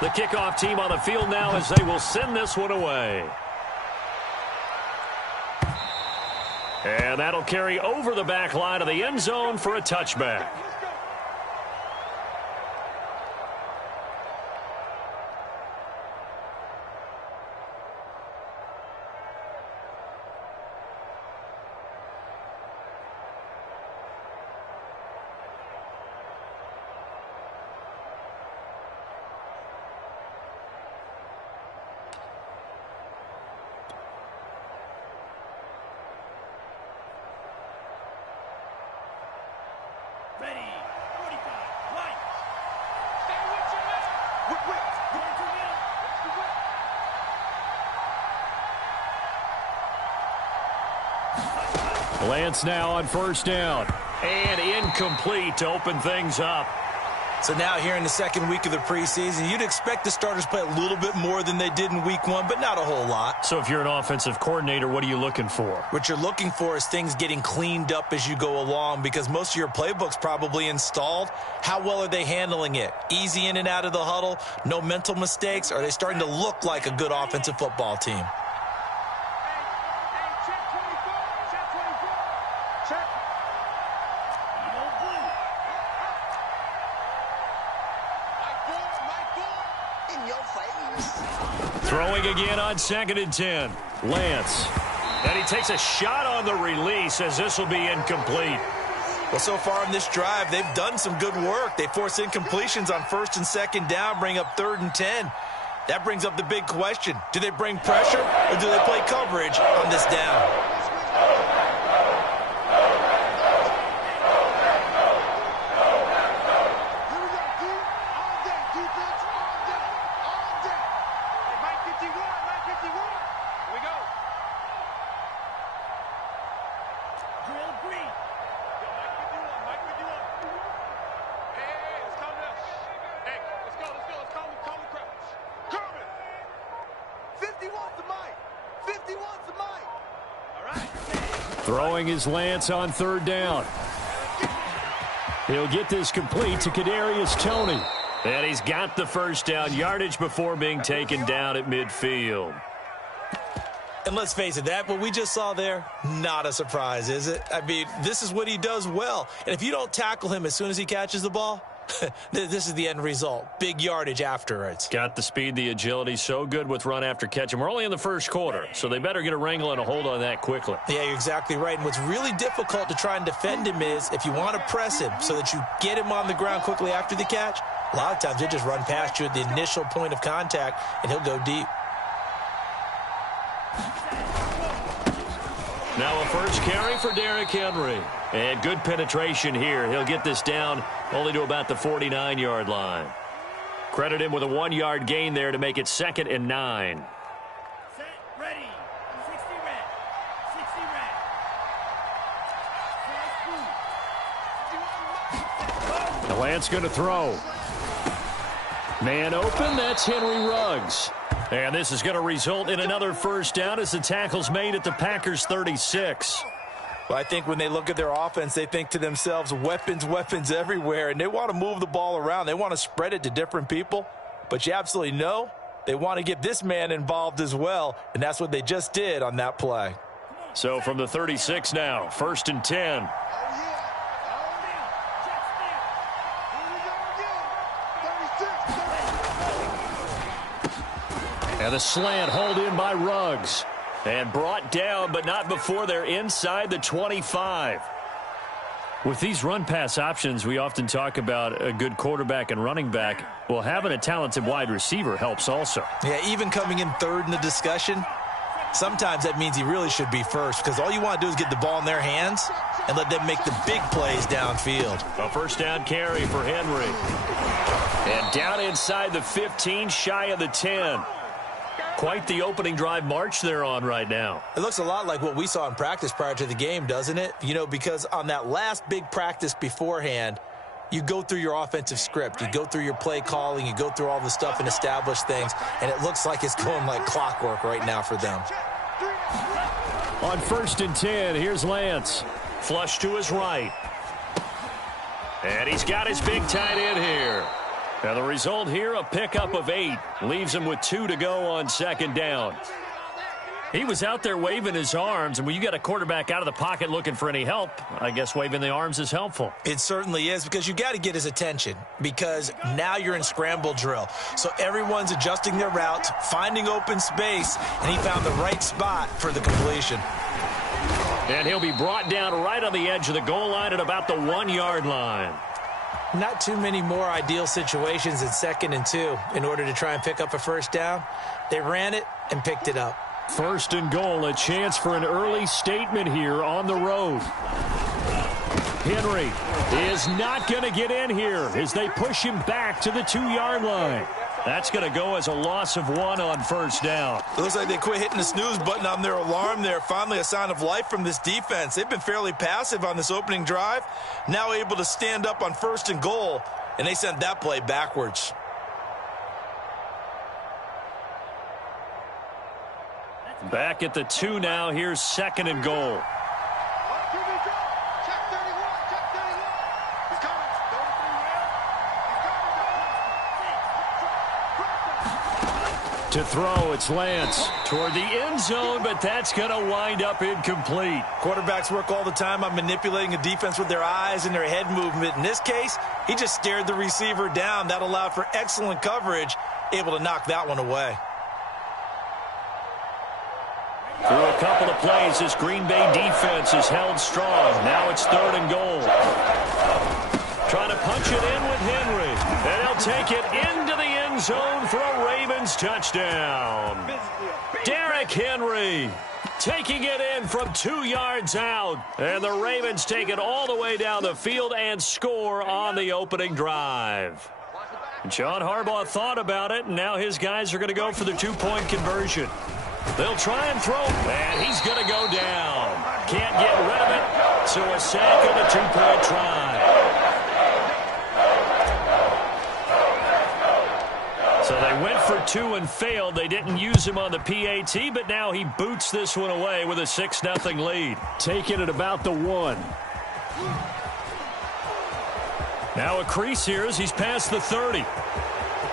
The kickoff team on the field now as they will send this one away. And that'll carry over the back line of the end zone for a touchback. Lance now on first down. And incomplete to open things up. So now here in the second week of the preseason, you'd expect the starters to play a little bit more than they did in week one, but not a whole lot. So if you're an offensive coordinator, what are you looking for? What you're looking for is things getting cleaned up as you go along, because most of your playbook's probably installed. How well are they handling it? Easy in and out of the huddle? No mental mistakes? Are they starting to look like a good offensive football team? Throwing again on 2nd and 10. Lance. And he takes a shot on the release as this will be incomplete. Well, so far in this drive, they've done some good work. They force incompletions on 1st and 2nd down, bring up 3rd and 10. That brings up the big question. Do they bring pressure or do they play coverage on this down? Throwing is Lance on 3rd down. He'll get this complete to Kadarius Toney. And he's got the first down yardage before being taken down at midfield. And let's face it, what we just saw there, not a surprise, is it? I mean, this is what he does well. And if you don't tackle him as soon as he catches the ball, this is the end result. Big yardage afterwards. Got the speed, the agility, so good with run after catch. And we're only in the first quarter, so they better get a wrangle and a hold on that quickly. Yeah, you're exactly right. And what's really difficult to try and defend him is if you want to press him so that you get him on the ground quickly after the catch, a lot of times they just run past you at the initial point of contact, and he'll go deep. Now a first carry for Derrick Henry. And good penetration here. He'll get this down only to about the 49-yard line. Credit him with a 1-yard gain there to make it 2nd and 9. Set, ready. 60 red. 60 red. The Lance going to throw. Man open, that's Henry Ruggs. And this is going to result in another first down as the tackle's made at the Packers' 36. Well, I think when they look at their offense, they think to themselves, weapons, weapons everywhere, and they want to move the ball around. They want to spread it to different people, but you absolutely know they want to get this man involved as well, and that's what they just did on that play. So from the 36 now, 1st and 10. And the slant hauled in by Ruggs. And brought down, but not before they're inside the 25. With these run-pass options, we often talk about a good quarterback and running back. Well, having a talented wide receiver helps also. Yeah, even coming in 3rd in the discussion, sometimes that means he really should be first, because all you want to do is get the ball in their hands and let them make the big plays downfield. A first down carry for Henry. And down inside the 15, shy of the 10. Quite the opening drive march they're on right now. It looks a lot like what we saw in practice prior to the game, doesn't it? You know, because on that last big practice beforehand, you go through your offensive script. You go through your play calling. You go through all the stuff and establish things. And it looks like it's going like clockwork right now for them. On 1st and 10, here's Lance. Flush to his right. And he's got his big tight end here. Now the result here, a pickup of 8. Leaves him with 2 to go on second down. He was out there waving his arms, and when you got a quarterback out of the pocket looking for any help, I guess waving the arms is helpful. It certainly is, because you got to get his attention, because now you're in scramble drill. So everyone's adjusting their routes, finding open space, and he found the right spot for the completion. And he'll be brought down right on the edge of the goal line at about the 1-yard line. Not too many more ideal situations at 2nd and 2 in order to try and pick up a first down. They ran it and picked it up. 1st and goal, a chance for an early statement here on the road. Henry is not going to get in here as they push him back to the 2-yard line. That's going to go as a loss of 1 on first down. It looks like they quit hitting the snooze button on their alarm there. Finally a sign of life from this defense. They've been fairly passive on this opening drive. Now able to stand up on 1st and goal, and they sent that play backwards. Back at the 2 now. Here's 2nd and goal. To throw, it's Lance toward the end zone, but that's going to wind up incomplete. Quarterbacks work all the time on manipulating a defense with their eyes and their head movement. In this case, he just stared the receiver down. That allowed for excellent coverage, able to knock that one away. Through a couple of plays, this Green Bay defense is held strong. Now it's 3rd and goal. Trying to punch it in with Henry. And he'll take it into the end zone for a Ravens touchdown. Derrick Henry taking it in from 2 yards out. And the Ravens take it all the way down the field and score on the opening drive. John Harbaugh thought about it, and now his guys are going to go for the 2-point conversion. They'll try and throw, and he's going to go down. Can't get rid of it, so a sack on a 2-point try. So they went for 2 and failed. They didn't use him on the PAT, but now he boots this one away with a 6-0 lead. Taking it about the 1. Now a crease here as he's past the 30.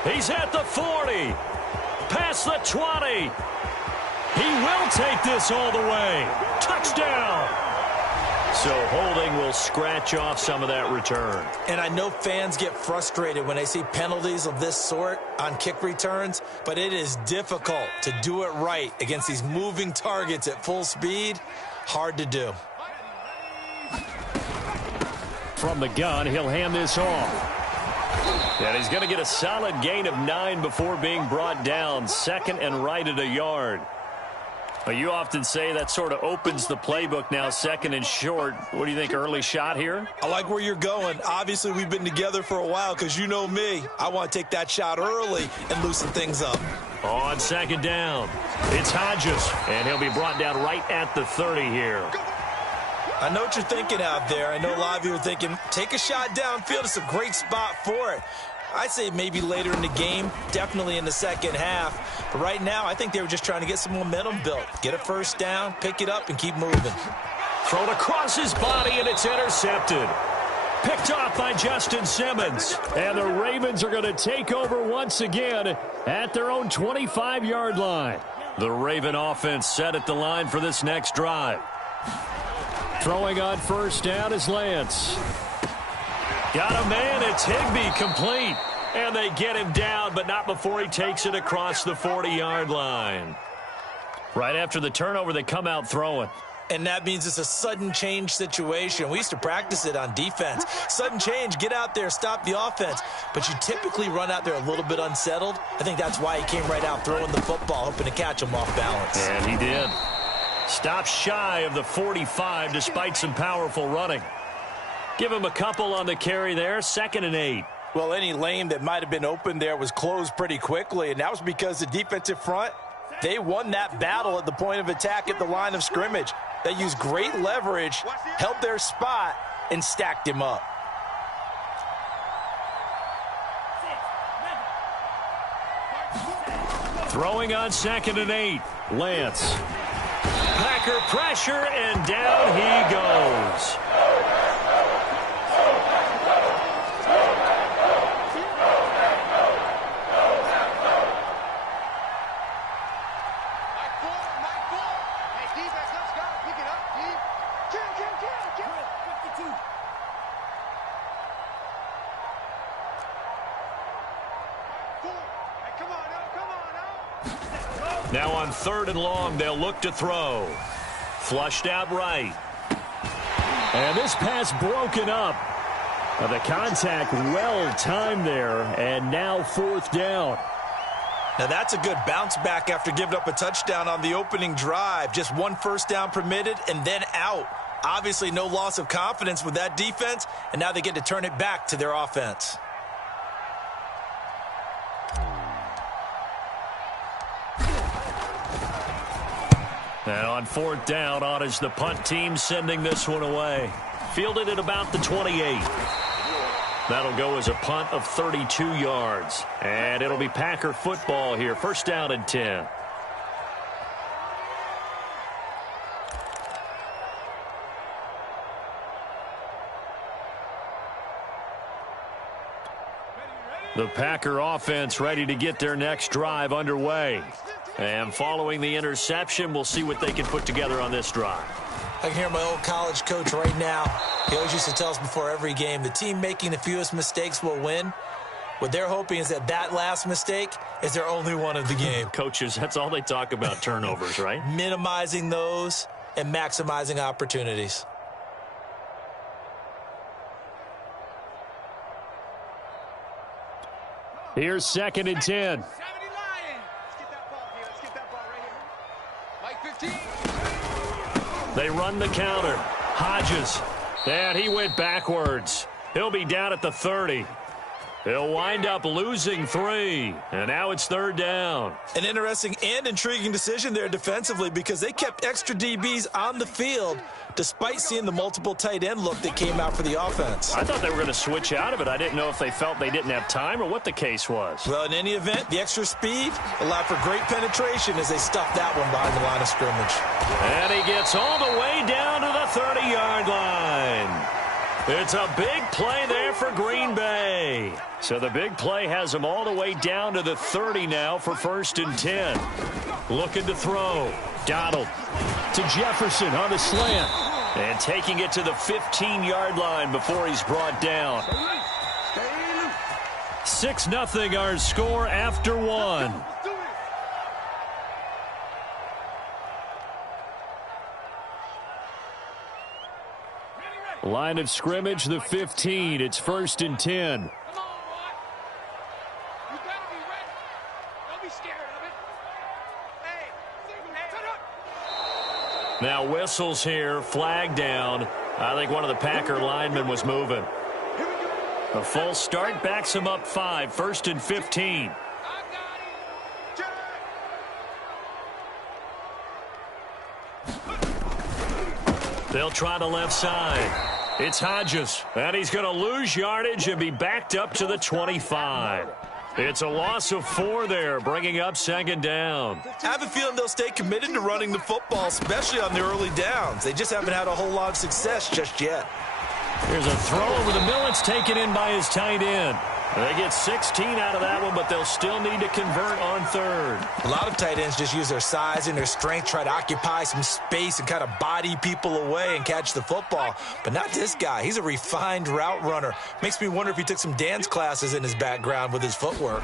He's at the 40. Past the 20. He will take this all the way. Touchdown. So holding will scratch off some of that return. And I know fans get frustrated when they see penalties of this sort on kick returns, but it is difficult to do it right against these moving targets at full speed. Hard to do. From the gun, he'll hand this off. And he's going to get a solid gain of 9 before being brought down. 2nd and right at a yard. Well, you often say that sort of opens the playbook now, 2nd and short. What do you think, early shot here? I like where you're going. Obviously, we've been together for a while because you know me. I want to take that shot early and loosen things up. On 2nd down, it's Hodges, and he'll be brought down right at the 30 here. I know what you're thinking out there. I know a lot of you are thinking, take a shot downfield. It's a great spot for it. I'd say maybe later in the game, definitely in the second half. But right now, I think they were just trying to get some momentum built. Get a first down, pick it up, and keep moving. Thrown across his body, and it's intercepted. Picked off by Justin Simmons. And the Ravens are going to take over once again at their own 25-yard line. The Raven offense set at the line for this next drive. Throwing on first down is Lance. Got a man, it's Higbee, complete. And they get him down, but not before he takes it across the 40-yard line. Right after the turnover, they come out throwing. And that means it's a sudden change situation. We used to practice it on defense. Sudden change, get out there, stop the offense. But you typically run out there a little bit unsettled. I think that's why he came right out throwing the football, hoping to catch him off balance. And he did. Stopped shy of the 45 despite some powerful running. Give him a couple on the carry there, 2nd and 8. Well, any lane that might have been open there was closed pretty quickly, and that was because the defensive front, they won that battle at the point of attack at the line of scrimmage. They used great leverage, held their spot, and stacked him up. Throwing on 2nd and 8, Lance. Packer pressure, and down he goes. Now on 3rd and long, they'll look to throw. Flushed out right. And this pass broken up. The contact well timed there, and now 4th down. Now that's a good bounce back after giving up a touchdown on the opening drive. Just 1 first down permitted and then out. Obviously no loss of confidence with that defense, and now they get to turn it back to their offense. And on 4th down, on is the punt team sending this one away. Fielded at about the 28. That'll go as a punt of 32 yards. And it'll be Packer football here. 1st down and 10. The Packer offense ready to get their next drive underway. And following the interception, we'll see what they can put together on this drive. I can hear my old college coach right now. He always used to tell us before every game, the team making the fewest mistakes will win. What they're hoping is that that last mistake is their only one of the game. Coaches, that's all they talk about, turnovers, right? Minimizing those and maximizing opportunities. Here's 2nd and 10. They run the counter. Hodges. And he went backwards. He'll be down at the 30. He'll wind up losing 3. And now it's 3rd down. An interesting and intriguing decision there defensively because they kept extra DBs on the field despite seeing the multiple tight end look that came out for the offense. I thought they were going to switch out of it. I didn't know if they felt they didn't have time or what the case was. Well, in any event, the extra speed allowed for great penetration as they stuffed that one behind the line of scrimmage. And he gets all the way down to the 30-yard line. It's a big play there for Green Bay. So the big play has them all the way down to the 30 now for 1st and 10. Looking to throw. Donald to Jefferson on the slant. And taking it to the 15-yard line before he's brought down. 6-0 our score after 1. Line of scrimmage, the 15. It's 1st and 10. Now whistles here, flag down. I think one of the Packer linemen was moving. A full start backs him up 5, 1st and 15. They'll try the left side. It's Hodges, and he's going to lose yardage and be backed up to the 25. It's a loss of 4 there, bringing up 2nd down. I have a feeling they'll stay committed to running the football, especially on the early downs. They just haven't had a whole lot of success just yet. Here's a throw over the middle. It's taken in by his tight end. They get 16 out of that one, but they'll still need to convert on 3rd. A lot of tight ends just use their size and their strength, try to occupy some space and kind of body people away and catch the football. But not this guy. He's a refined route runner. Makes me wonder if he took some dance classes in his background with his footwork.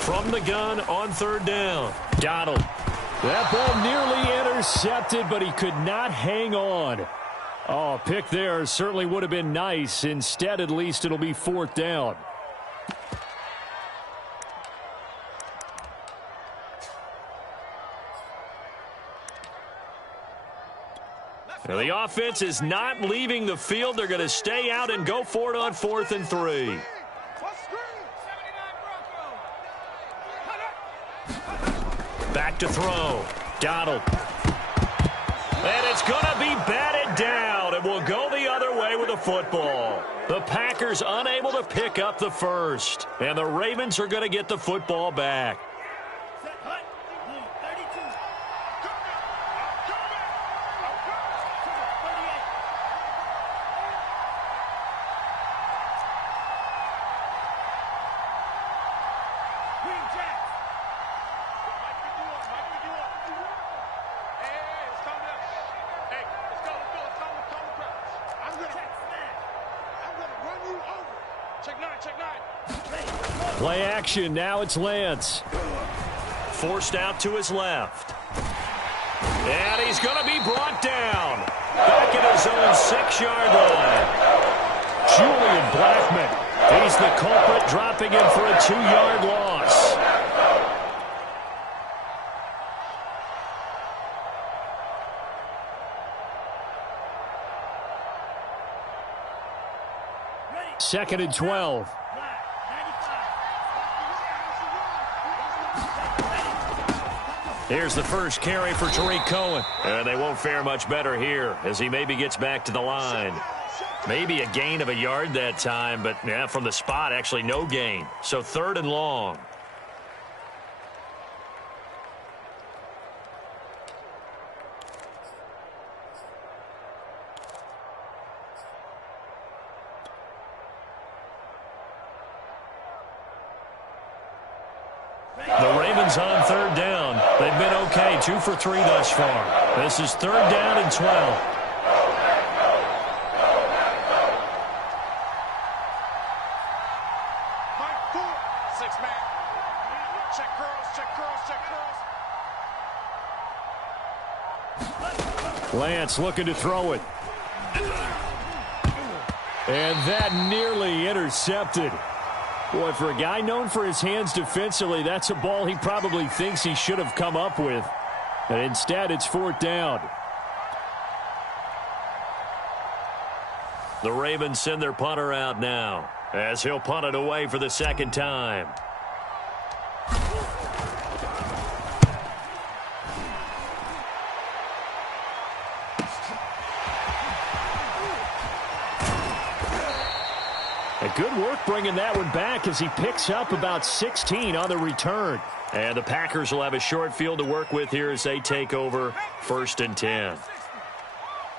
From the gun on 3rd down. Donald. That ball nearly intercepted, but he could not hang on. Oh, a pick there certainly would have been nice. Instead, at least it'll be 4th down. Now, the offense is not leaving the field. They're going to stay out and go for it on 4th and 3. Back to throw. Donald. And it's going to be batted down. It will go the other way with the football. The Packers unable to pick up the first. And the Ravens are going to get the football back. Play action. Now it's Lance. forced out to his left. And he's going to be brought down. Back at his own 6-yard line. Julian Blackmon. He's the culprit, dropping him for a 2-yard loss. Second and 12. Here's the first carry for Tariq Cohen. And they won't fare much better here as he maybe gets back to the line. Maybe a gain of a yard that time, but yeah, from the spot, actually no gain. So 3rd and long. The Ravens on 3rd down. They've been okay, 2 for 3 thus far. This is 3rd down and 12. Lance looking to throw it. And that nearly intercepted. Boy, for a guy known for his hands defensively, that's a ball he probably thinks he should have come up with. And instead, it's 4th down. The Ravens send their punter out now as he'll punt it away for the 2nd time. Good work bringing that one back as he picks up about 16 on the return. And the Packers will have a short field to work with here as they take over 1st and 10. Hey,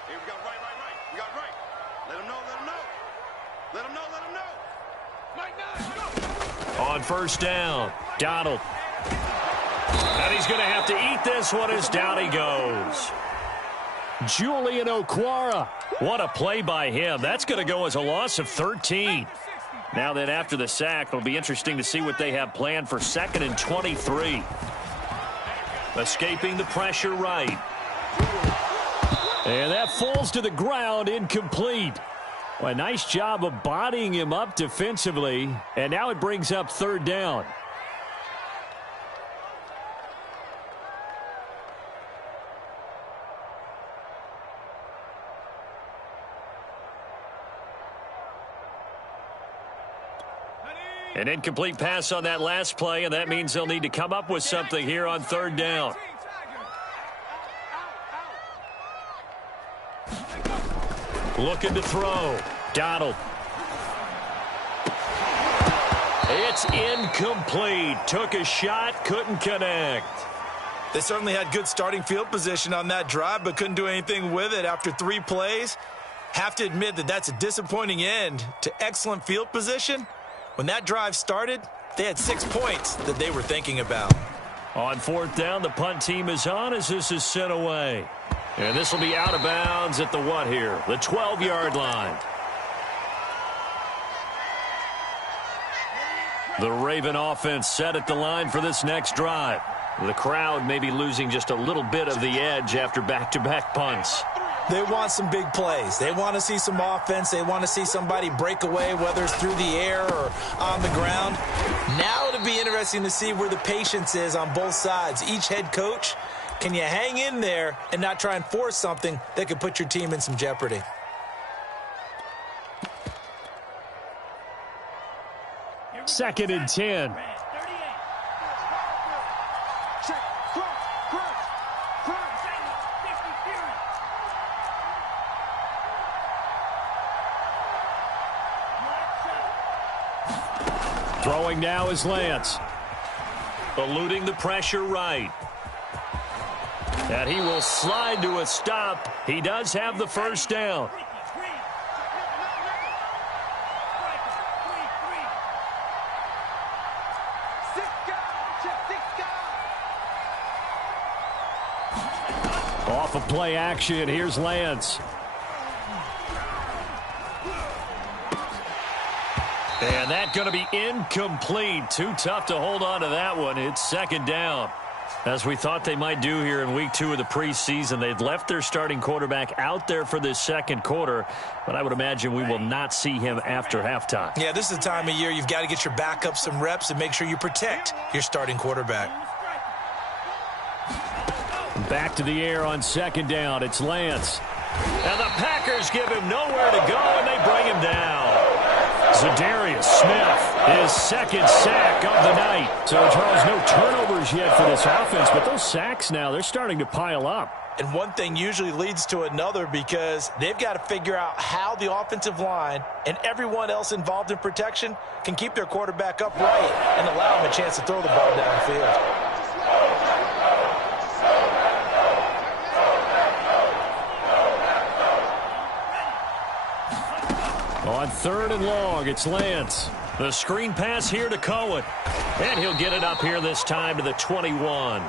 we got right. We got right. Let him know. On 1st down, Donald. And he's going to have to eat this one as down he goes. Julian Okwara. What a play by him. That's going to go as a loss of 13. Now then, after the sack, it'll be interesting to see what they have planned for 2nd and 23. Escaping the pressure right. And that falls to the ground, incomplete. Well, a nice job of bodying him up defensively. And now it brings up 3rd down. An incomplete pass on that last play, and that means they'll need to come up with something here on 3rd down. Looking to throw. Donald. It's incomplete. Took a shot, couldn't connect. They certainly had good starting field position on that drive, but couldn't do anything with it after 3 plays. Have to admit that that's a disappointing end to excellent field position. When that drive started, they had 6 points that they were thinking about. On 4th down, the punt team is on as this is sent away. And this will be out of bounds at the what here? The 12-yard line. The Raven offense set at the line for this next drive. The crowd may be losing just a little bit of the edge after back-to-back punts. They want some big plays. They want to see some offense. They want to see somebody break away, whether it's through the air or on the ground. Now it'll be interesting to see where the patience is on both sides. Each head coach, can you hang in there and not try and force something that could put your team in some jeopardy? Second and 10. Throwing now is Lance. Eluding the pressure right. And he will slide to a stop. He does have the first down. Off of play action, here's Lance. And that's going to be incomplete. Too tough to hold on to that one. It's 2nd down. As we thought they might do here in week 2 of the preseason, they've left their starting quarterback out there for this second quarter, but I would imagine we will not see him after halftime. Yeah, this is the time of year you've got to get your backup some reps and make sure you protect your starting quarterback. Back to the air on second down. It's Lance. And the Packers give him nowhere to go, and they bring him down. Zadarius Smith, his second sack of the night. So, Charles, no turnovers yet for this offense, but those sacks now, they're starting to pile up. And one thing usually leads to another because they've got to figure out how the offensive line and everyone else involved in protection can keep their quarterback upright and allow him a chance to throw the ball downfield. On third and long, it's Lance. The screen pass here to Cohen. And he'll get it up here this time to the 21.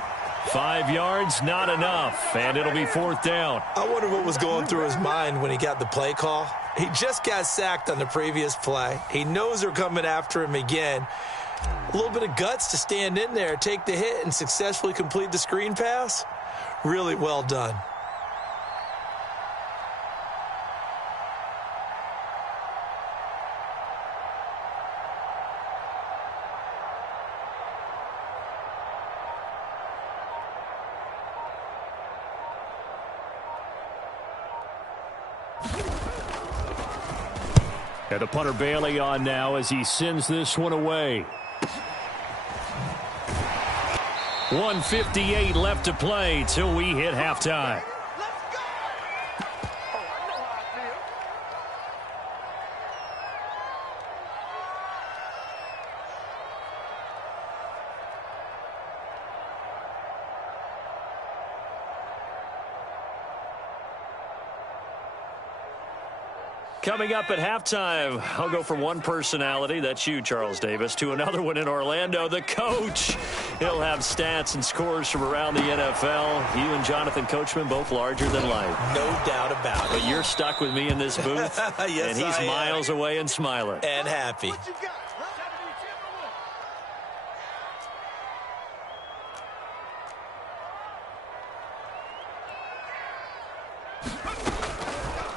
5 yards, not enough. And it'll be fourth down. I wonder what was going through his mind when he got the play call. He just got sacked on the previous play. He knows they're coming after him again. A little bit of guts to stand in there, take the hit, and successfully complete the screen pass. Really well done. And the punter Bailey on now as he sends this one away. 1:58 left to play till we hit halftime. Coming up at halftime, I'll go from one personality, that's you, Charles Davis, to another one in Orlando, the coach. He'll have stats and scores from around the NFL. You and Jonathan Coachman, both larger than life. No doubt about it. But you're stuck with me in this booth, yes, and he's miles away and smiling. And happy.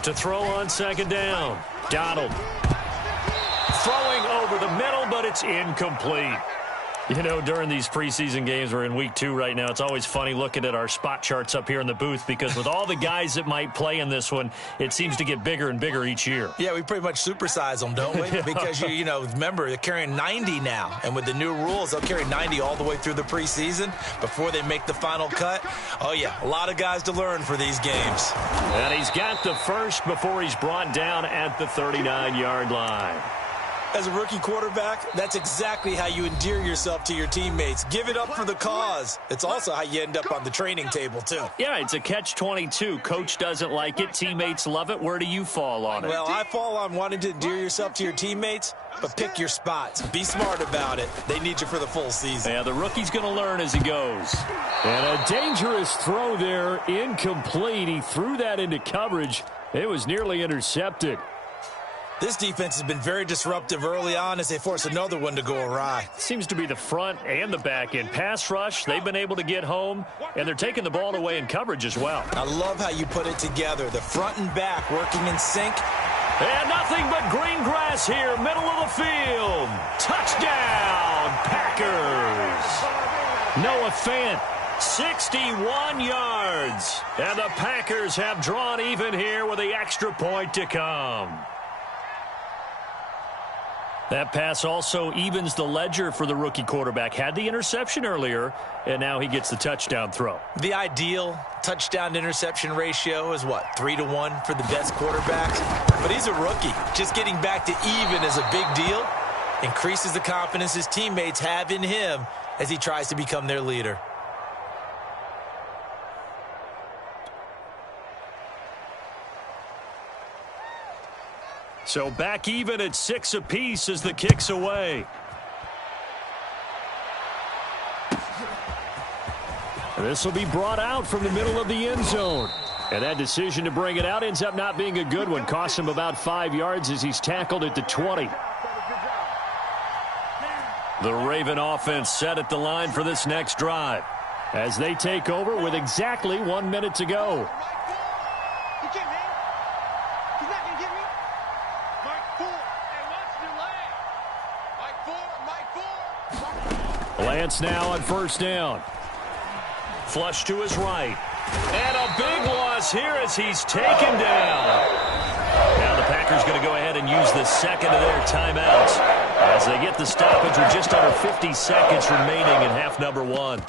To throw on second down. Donald. Throwing over the middle, but it's incomplete. You know, during these preseason games, we're in week 2 right now, it's always funny looking at our spot charts up here in the booth because with all the guys that might play in this one, it seems to get bigger and bigger each year. Yeah, we pretty much supersize them, don't we? Because, you know, remember, they're carrying 90 now. And with the new rules, they'll carry 90 all the way through the preseason before they make the final cut. Oh, yeah, a lot of guys to learn for these games. And he's got the first before he's brought down at the 39-yard line. As a rookie quarterback, that's exactly how you endear yourself to your teammates. Give it up for the cause. It's also how you end up on the training table, too. Yeah, it's a catch-22. Coach doesn't like it. Teammates love it. Where do you fall on it? Well, I fall on wanting to endear yourself to your teammates, but pick your spots. Be smart about it. They need you for the full season. Yeah, the rookie's going to learn as he goes. And a dangerous throw there, incomplete. He threw that into coverage. It was nearly intercepted. This defense has been very disruptive early on as they force another one to go awry. Seems to be the front and the back end. Pass rush, they've been able to get home, and they're taking the ball away in coverage as well. I love how you put it together. The front and back working in sync. And nothing but green grass here, middle of the field. Touchdown, Packers. Noah Fant, 61 yards. And the Packers have drawn even here with the extra point to come. That pass also evens the ledger for the rookie quarterback. Had the interception earlier, and now he gets the touchdown throw. The ideal touchdown-interception ratio is, what, 3-to-1 for the best quarterbacks? But he's a rookie. Just getting back to even is a big deal. Increases the confidence his teammates have in him as he tries to become their leader. So back even at 6 apiece as the kick's away. This will be brought out from the middle of the end zone. And that decision to bring it out ends up not being a good one. Costs him about 5 yards as he's tackled at the 20. The Raven offense set at the line for this next drive. as they take over with exactly 1 minute to go. You get me? He's not going to get me? Mike 4. Hey, watch your leg. Mike 4. Lance now on first down. Flush to his right. And a big loss here as he's taken down. Now the Packers going to go ahead and use the second of their timeouts as they get the stoppage with just under 50 seconds remaining in half number 1.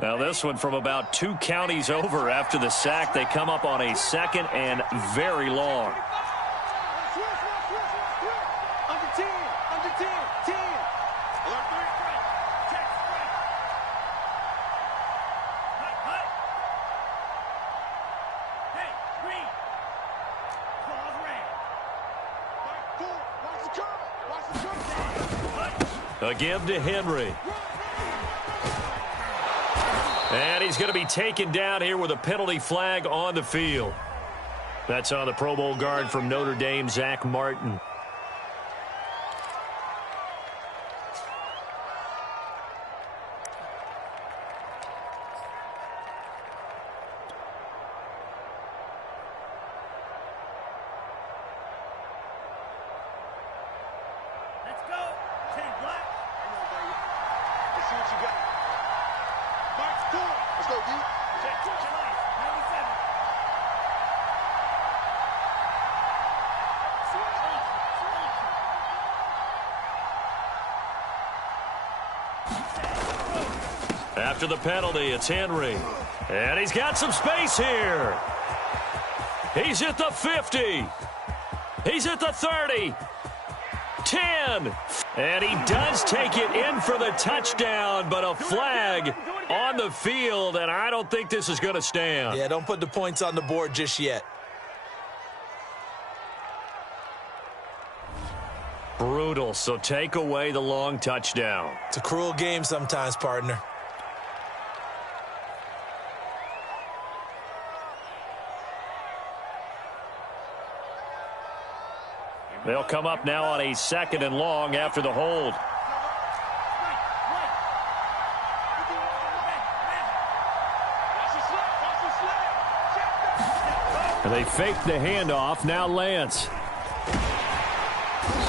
Now this one from about 2 counties over after the sack. They come up on a second and very long. Under 10. Under 10. 10. Alert 3. Check. Hut. Hey, green. Claws red. Mike 4. Watch the curve. A give to Henry. And he's going to be taken down here with a penalty flag on the field. That's on the Pro Bowl guard from Notre Dame, Zach Martin. Let's go. 10 black. Let's see what you got. Mike 4. Let's go, D. Check your life. 97. After the penalty, it's Henry. And he's got some space here. He's at the 50. He's at the 30. 10. And he does take it in for the touchdown, but a flag on the field, and I don't think this is going to stand. Yeah, don't put the points on the board just yet. Brutal, so take away the long touchdown. It's a cruel game sometimes, partner. They'll come up now on a second and long after the hold. And they fake the handoff. Now Lance.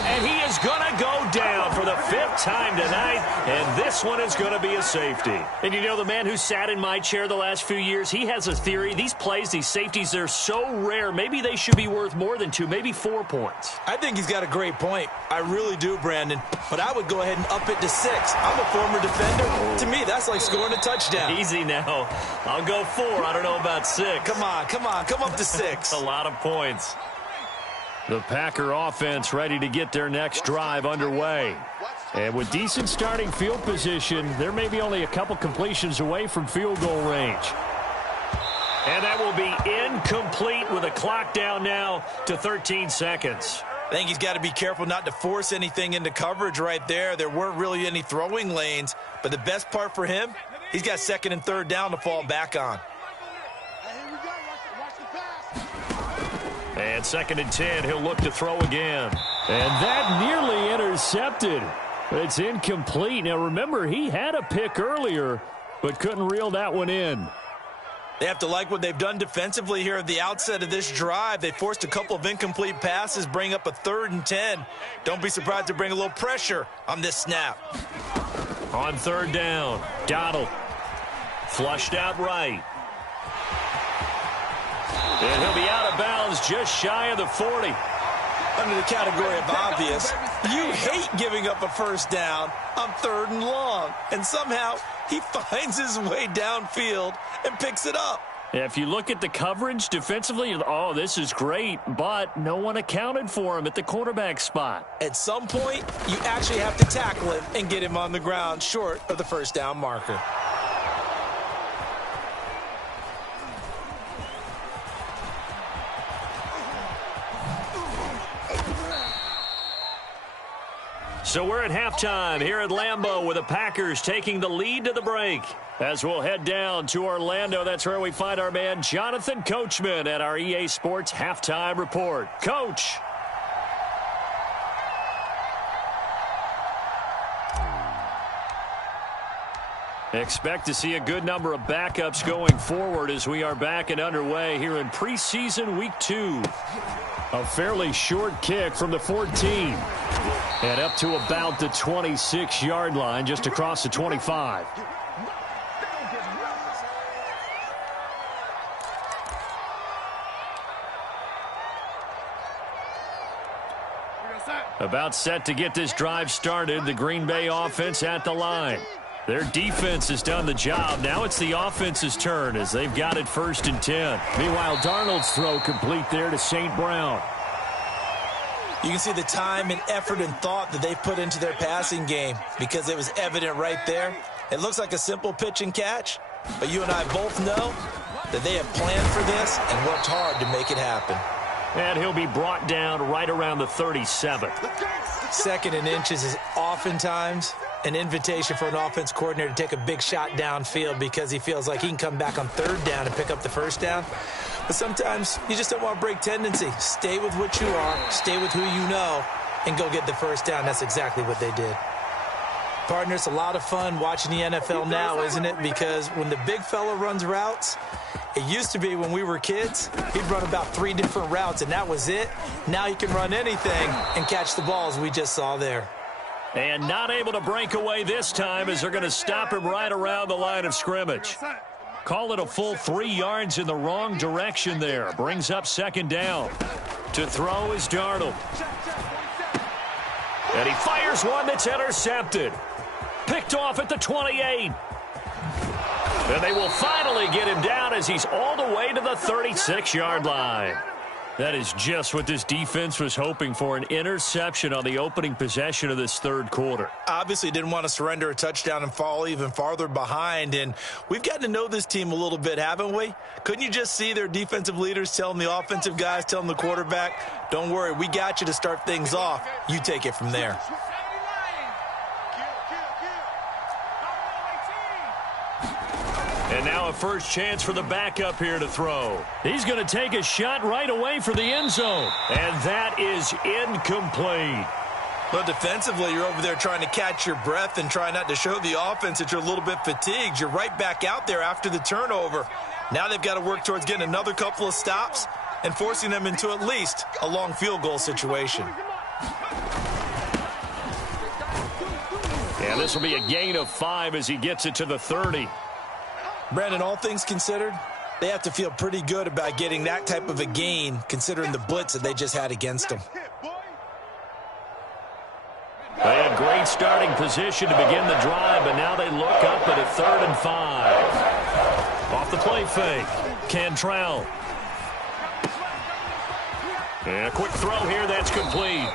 And he is going to go down for the 5th time tonight, and this one is going to be a safety. And you know, the man who sat in my chair the last few years, he has a theory. These plays, these safeties, they're so rare. Maybe they should be worth more than 2, maybe 4 points. I think he's got a great point. I really do, Brandon. But I would go ahead and up it to 6. I'm a former defender. To me, that's like scoring a touchdown. Easy now. I'll go 4. I don't know about 6. Come on. Come up to 6. A lot of points. The Packer offense ready to get their next drive underway. And with decent starting field position, they're maybe only a couple completions away from field goal range. And that will be incomplete with a clock down now to 13 seconds. I think he's got to be careful not to force anything into coverage right there. There weren't really any throwing lanes, but the best part for him, he's got 2nd and 3rd down to fall back on. And 2nd and 10, he'll look to throw again. And that nearly intercepted. It's incomplete. Now, remember, he had a pick earlier, but couldn't reel that one in. They have to like what they've done defensively here at the outset of this drive. They forced a couple of incomplete passes, bring up a 3rd and 10. Don't be surprised to bring a little pressure on this snap. On 3rd down, Donald. Flushed out right. And he'll be out of bounds just shy of the 40. Under the category of obvious, you hate giving up a 1st down on 3rd and long. And somehow he finds his way downfield and picks it up. If you look at the coverage defensively, oh, this is great, but no one accounted for him at the quarterback spot. At some point, you actually have to tackle him and get him on the ground short of the 1st down marker. So we're at halftime here at Lambeau with the Packers taking the lead to the break. As we'll head down to Orlando, that's where we find our man Jonathan Coachman at our EA Sports Halftime Report. Coach. Expect to see a good number of backups going forward as we are back and underway here in preseason week 2. A fairly short kick from the 14. And up to about the 26-yard line, just across the 25. About set to get this drive started, the Green Bay offense at the line. Their defense has done the job. Now it's the offense's turn as they've got it 1st and 10. Meanwhile, Darnold's throw complete there to St. Brown. You can see the time and effort and thought that they put into their passing game because it was evident right there. It looks like a simple pitch and catch, but you and I both know that they have planned for this and worked hard to make it happen. And he'll be brought down right around the 37. 2nd and inches is oftentimes an invitation for an offense coordinator to take a big shot downfield because he feels like he can come back on 3rd down and pick up the 1st down. But sometimes you just don't want to break tendency. Stay with what you are, stay with who you know, and go get the 1st down. That's exactly what they did. Partner, it's a lot of fun watching the NFL now, isn't it? Because when the big fella runs routes, it used to be when we were kids, he'd run about 3 different routes, and that was it. Now he can run anything and catch the balls we just saw there. And not able to break away this time as they're going to stop him right around the line of scrimmage. Call it a full 3 yards in the wrong direction there. Brings up 2nd down. To throw is Darnold. And he fires one that's intercepted. Picked off at the 28. And they will finally get him down as he's all the way to the 36-yard line. That is just what this defense was hoping for, an interception on the opening possession of this 3rd quarter. Obviously didn't want to surrender a touchdown and fall even farther behind, and we've gotten to know this team a little bit, haven't we? Couldn't you just see their defensive leaders telling the offensive guys, telling the quarterback, don't worry, we got you to start things off. You take it from there. And now a first chance for the backup here to throw. He's going to take a shot right away for the end zone. And that is incomplete. Well, defensively, you're over there trying to catch your breath and try not to show the offense that you're a little bit fatigued. You're right back out there after the turnover. Now they've got to work towards getting another couple of stops and forcing them into at least a long field goal situation. And this will be a gain of 5 as he gets it to the 30. Brandon, all things considered, they have to feel pretty good about getting that type of a gain considering the blitz that they just had against them. They had great starting position to begin the drive, but now they look up at a 3rd and 5. Off the play fake, Cantrell. And a quick throw here, that's complete.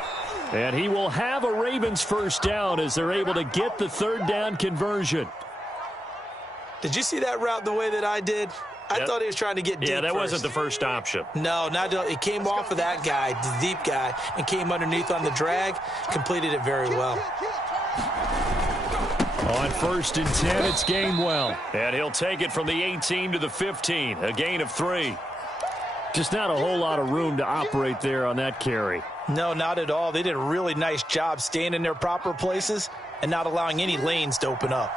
And he will have a Ravens 1st down as they're able to get the 3rd down conversion. Did you see that route the way that I did? I thought he was trying to get deep. Yeah, that first. wasn't the first option. No, it came off of that guy, the deep guy, and came underneath on the drag, completed it very well. On 1st and 10, it's Gainwell. And he'll take it from the 18 to the 15, a gain of 3. Just not a whole lot of room to operate there on that carry. No, not at all. They did a really nice job staying in their proper places and not allowing any lanes to open up.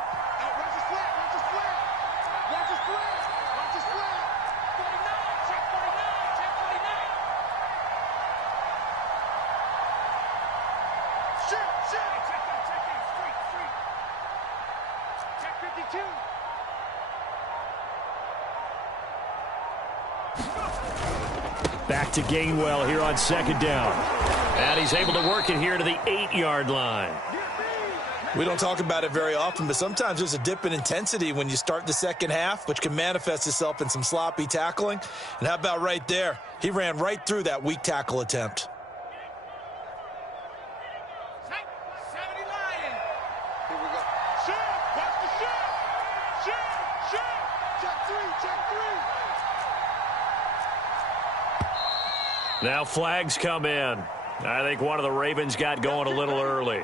Back to Gainwell here on 2nd down. And he's able to work it here to the 8-yard line. We don't talk about it very often, but sometimes there's a dip in intensity when you start the second half, which can manifest itself in some sloppy tackling. And how about right there? He ran right through that weak tackle attempt. Now flags come in. I think one of the Ravens got going a little early.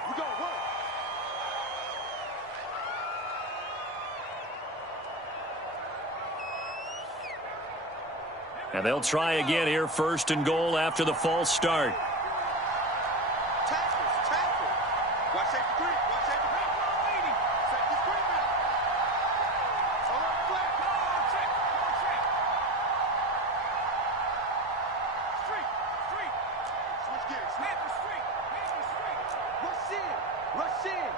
And they'll try again here, first and goal after the false start. Tackle. Watch safety three. Watch safety three. Safety three now. On our flag. Check. Street. Switch gears. Panther street. Rush in.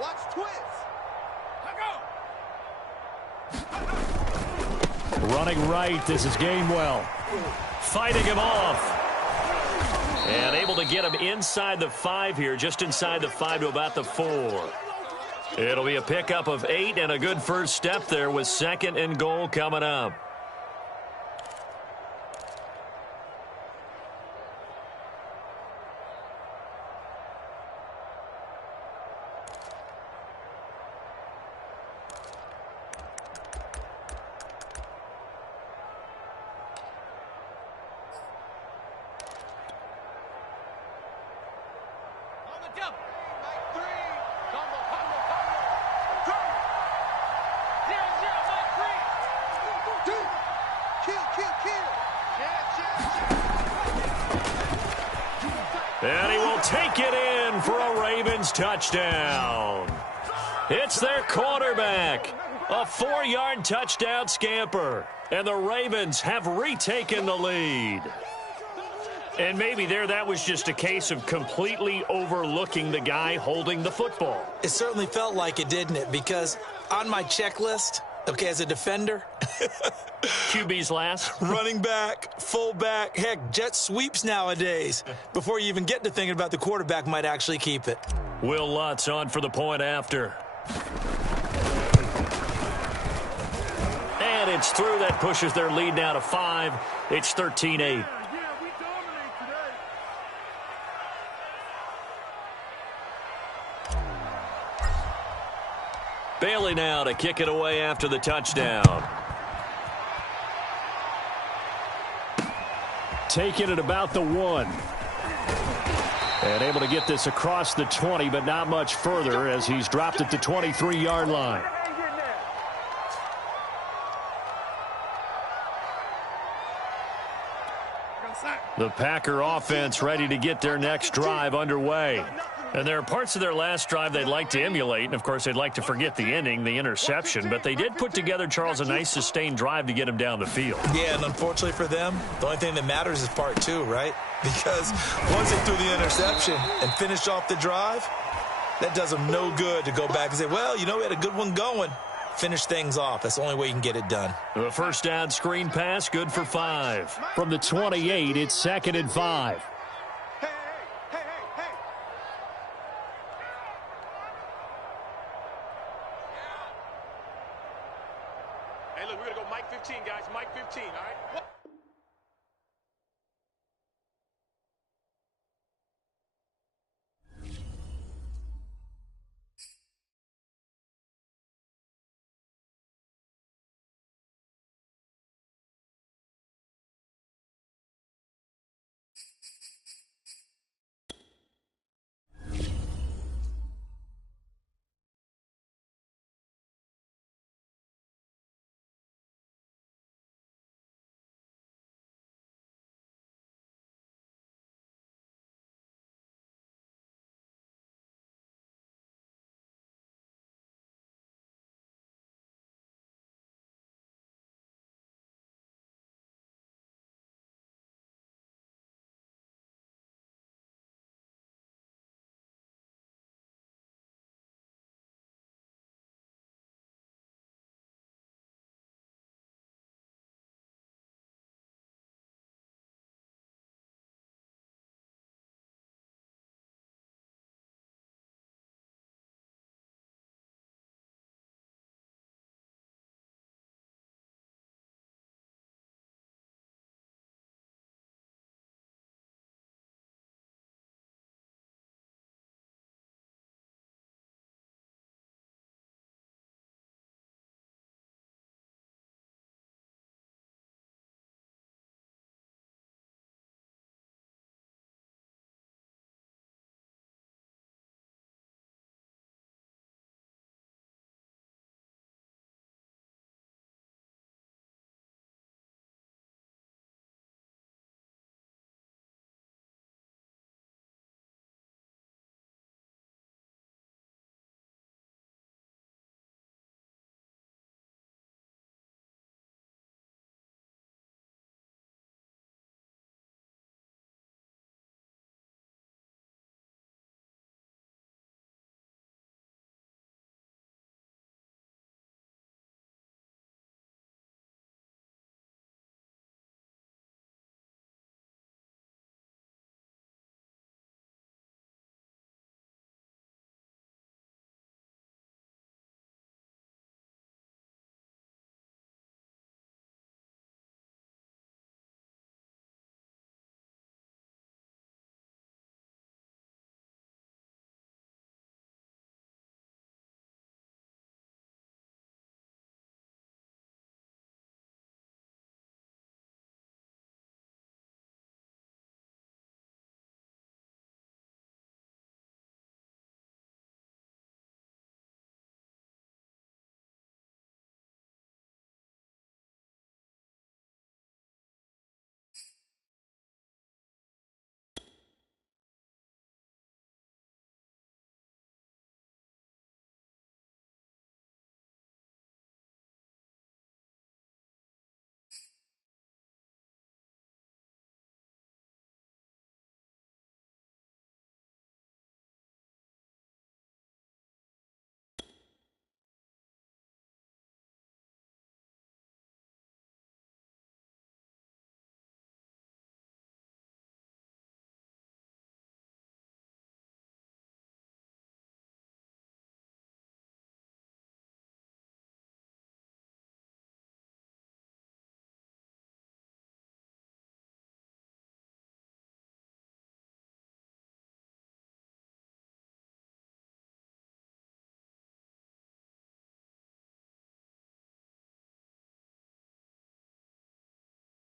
Watch twist. Let go. Running right, this is Gainwell. Fighting him off. And able to get him inside the 5 here, just inside the 5 to about the 4. It'll be a pickup of 8 and a good first step there with second and goal coming up. And he will take it in for a Ravens touchdown. It's their quarterback. A 4-yard touchdown scamper. And the Ravens have retaken the lead. And maybe that was just a case of completely overlooking the guy holding the football. It certainly felt like it, didn't it? Because on my checklist, okay, as a defender, QB's last. running back, fullback, heck, jet sweeps nowadays. Before you even get to thinking about the quarterback might actually keep it. Will Lutz on for the point after. And it's through. That pushes their lead now to 5. It's 13-8. Bailey now to kick it away after the touchdown. Taking it about the 1. And able to get this across the 20, but not much further as he's dropped it to 23-yard line. The Packer offense ready to get their next drive underway. And there are parts of their last drive they'd like to emulate. And, of course, they'd like to forget the ending, the interception. But they did put together, Charles, a nice sustained drive to get him down the field. Yeah, and unfortunately for them, the only thing that matters is part 2, right? Because once they threw the interception and finished off the drive, that does them no good to go back and say, well, you know, we had a good one going. Finish things off. That's the only way you can get it done. The first down screen pass, good for 5. From the 28, it's 2nd and 5. Hey, look, we're going to go Mike 15, guys. Mike 15, all right?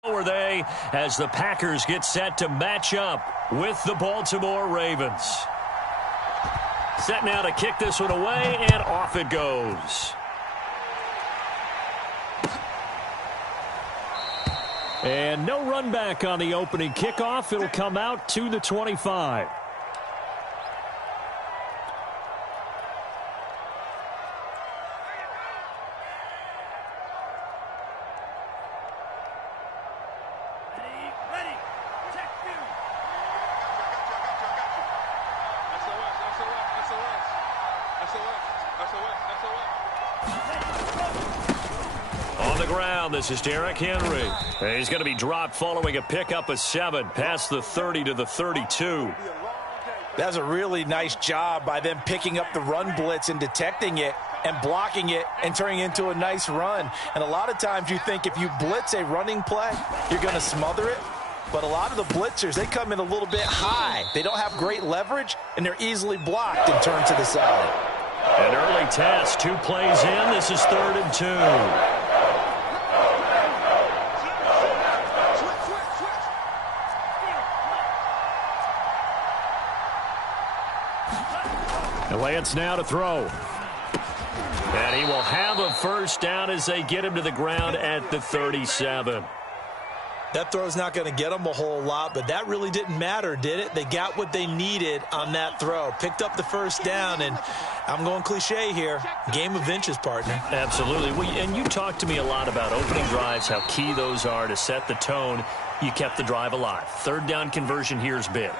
Were they as the Packers get set to match up with the Baltimore Ravens. Set now to kick this one away, and off it goes. And no run back on the opening kickoff. It'll come out to the 25. This is Derrick Henry. He's going to be dropped following a pickup of 7 past the 30 to the 32. That's a really nice job by them picking up the run blitz and detecting it and blocking it and turning it into a nice run. And a lot of times you think if you blitz a running play, you're going to smother it. But a lot of the blitzers, they come in a little bit high. They don't have great leverage, and they're easily blocked and turned to the side. An early test, 2 plays in. This is 3rd and 2. Lance now to throw. And he will have a first down as they get him to the ground at the 37. That throw's not going to get them a whole lot, but that really didn't matter, did it? They got what they needed on that throw. Picked up the first down, and I'm going cliche here. Game of inches, partner. Absolutely. And you talked to me a lot about opening drives, how key those are to set the tone. You kept the drive alive. 3rd down conversion here is big.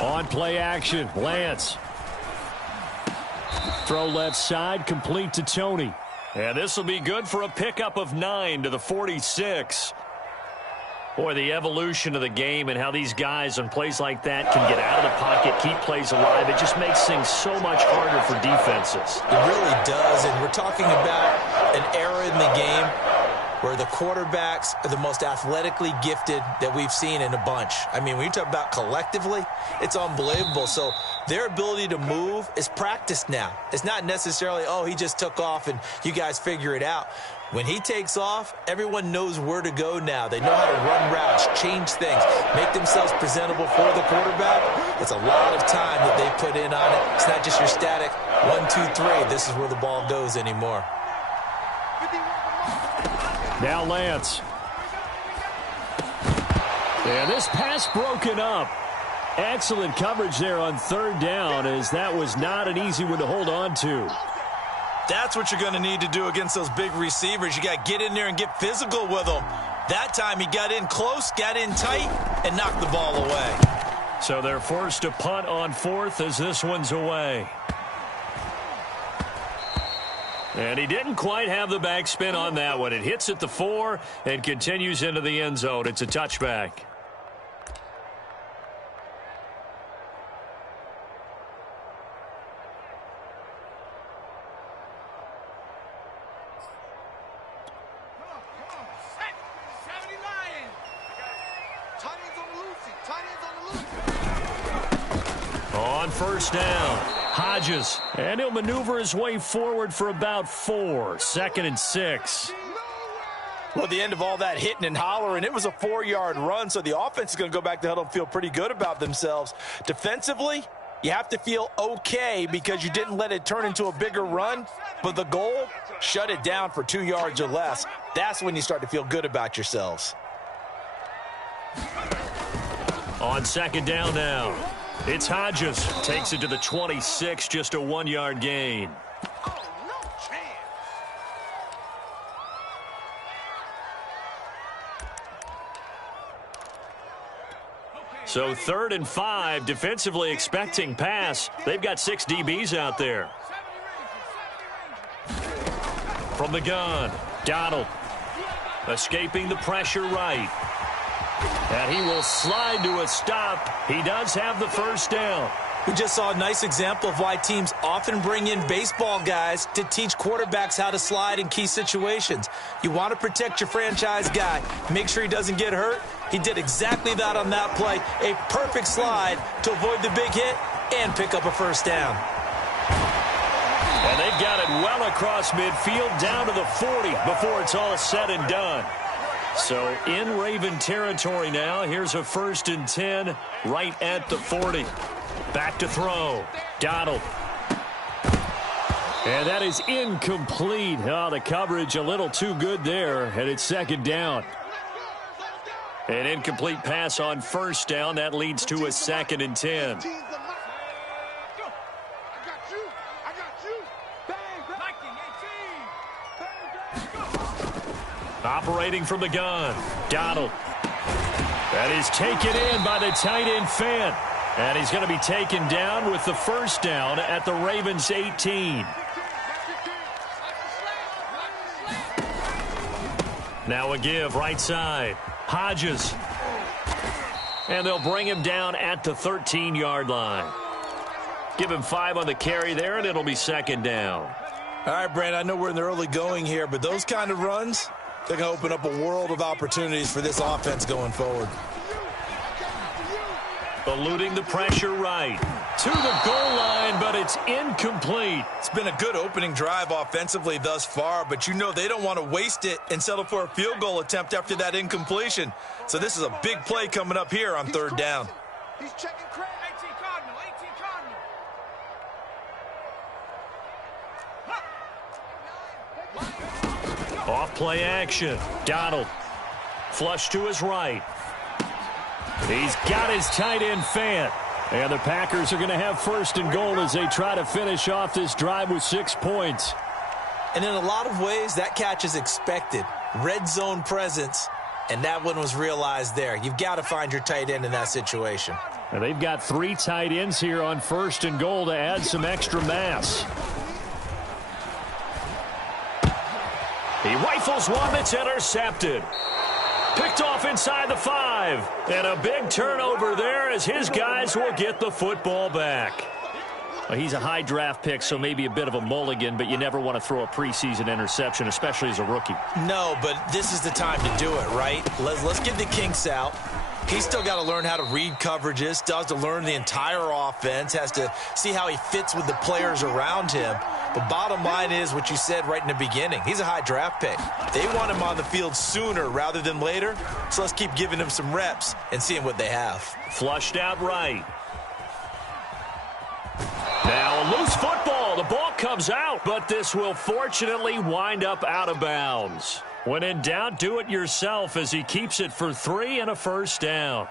On play action, Lance. Throw left side, complete to Tony. And this will be good for a pickup of 9 to the 46. Boy, the evolution of the game and how these guys on plays like that can get out of the pocket, keep plays alive. It just makes things so much harder for defenses. It really does, and we're talking about an era in the game where the quarterbacks are the most athletically gifted that we've seen in a bunch. I mean, when you talk about collectively, it's unbelievable. So their ability to move is practiced now. It's not necessarily, oh, he just took off and you guys figure it out. When he takes off, everyone knows where to go now. They know how to run routes, change things, make themselves presentable for the quarterback. It's a lot of time that they put in on it. It's not just your static 1, 2, 3. This is where the ball goes anymore. Now Lance. And this pass broken up. Excellent coverage there on 3rd down, as that was not an easy one to hold on to. That's what you're going to need to do against those big receivers. You got to get in there and get physical with them. That time he got in close, got in tight, and knocked the ball away. So they're forced to punt on 4th as this one's away. And he didn't quite have the backspin on that one. It hits at the 4 and continues into the end zone. It's a touchback. On 1st down, Hodges, and he'll maneuver his way forward for about 4. 2nd and 6. Well, at the end of all that hitting and hollering, it was a 4-yard run, so the offense is going to go back to huddle and feel pretty good about themselves. Defensively, you have to feel okay because you didn't let it turn into a bigger run, but the goal, shut it down for 2 yards or less. That's when you start to feel good about yourselves. On 2nd down now, it's Hodges. Takes it to the 26, just a 1-yard gain. So 3rd and 5, defensively expecting pass. They've got 6 DBs out there. From the gun, Donald escaping the pressure right. And he will slide to a stop. He does have the first down. We just saw a nice example of why teams often bring in baseball guys to teach quarterbacks how to slide in key situations. You want to protect your franchise guy. Make sure he doesn't get hurt. He did exactly that on that play. A perfect slide to avoid the big hit and pick up a first down. And they've got it well across midfield down to the 40 before it's all said and done. So in Raven territory now, here's a 1st and 10 right at the 40. Back to throw. Donald. And that is incomplete. Oh, the coverage a little too good there, and it's 2nd down. An incomplete pass on 1st down. That leads to a 2nd and 10. Operating from the gun. Donald. That is taken in by the tight end Fant. And he's going to be taken down with the 1st down at the Ravens 18. Now a give right side. Hodges. And they'll bring him down at the 13-yard line. Give him 5 on the carry there, and it'll be 2nd down. All right, Brandon, I know we're in the early going here, but those kind of runs, they're going to open up a world of opportunities for this offense going forward. Eluding the pressure right. To the goal line, but it's incomplete. It's been a good opening drive offensively thus far, but you know they don't want to waste it and settle for a field goal attempt after that incompletion. So this is a big play coming up here on 3rd down. He's checking Craig. 18 Cardinal. 18 Cardinal. Off play action. Donald. Flush to his right. He's got his tight end Fant. And the Packers are going to have 1st and goal as they try to finish off this drive with 6 points. And in a lot of ways, that catch is expected. Red zone presence, and that one was realized there. You've got to find your tight end in that situation. And they've got 3 tight ends here on 1st and goal to add some extra mass. He rifles one that's intercepted. Picked off inside the 5. And a big turnover there as his guys will get the football back. Well, he's a high draft pick, so maybe a bit of a mulligan, but you never want to throw a preseason interception, especially as a rookie. No, but this is the time to do it, right? Let's get the kinks out. He's still got to learn how to read coverages, still has to learn the entire offense, has to see how he fits with the players around him. But bottom line is what you said right in the beginning. He's a high draft pick. They want him on the field sooner rather than later, so let's keep giving him some reps and seeing what they have. Flushed out right. Now a loose football. The ball comes out, but this will fortunately wind up out of bounds. When in doubt, do it yourself as he keeps it for 3 and a 1st down.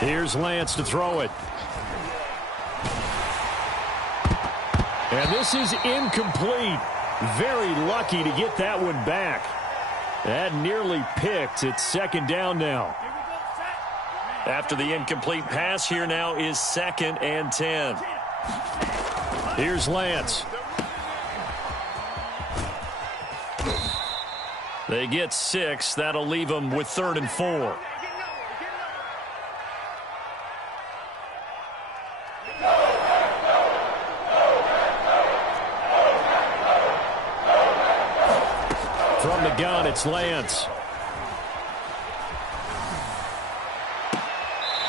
Here's Lance to throw it. And this is incomplete. Very lucky to get that one back. That nearly picked. It's 2nd down now. After the incomplete pass, here now is 2nd and 10. Here's Lance. They get 6. That'll leave them with 3rd and 4. From the gun, it's Lance.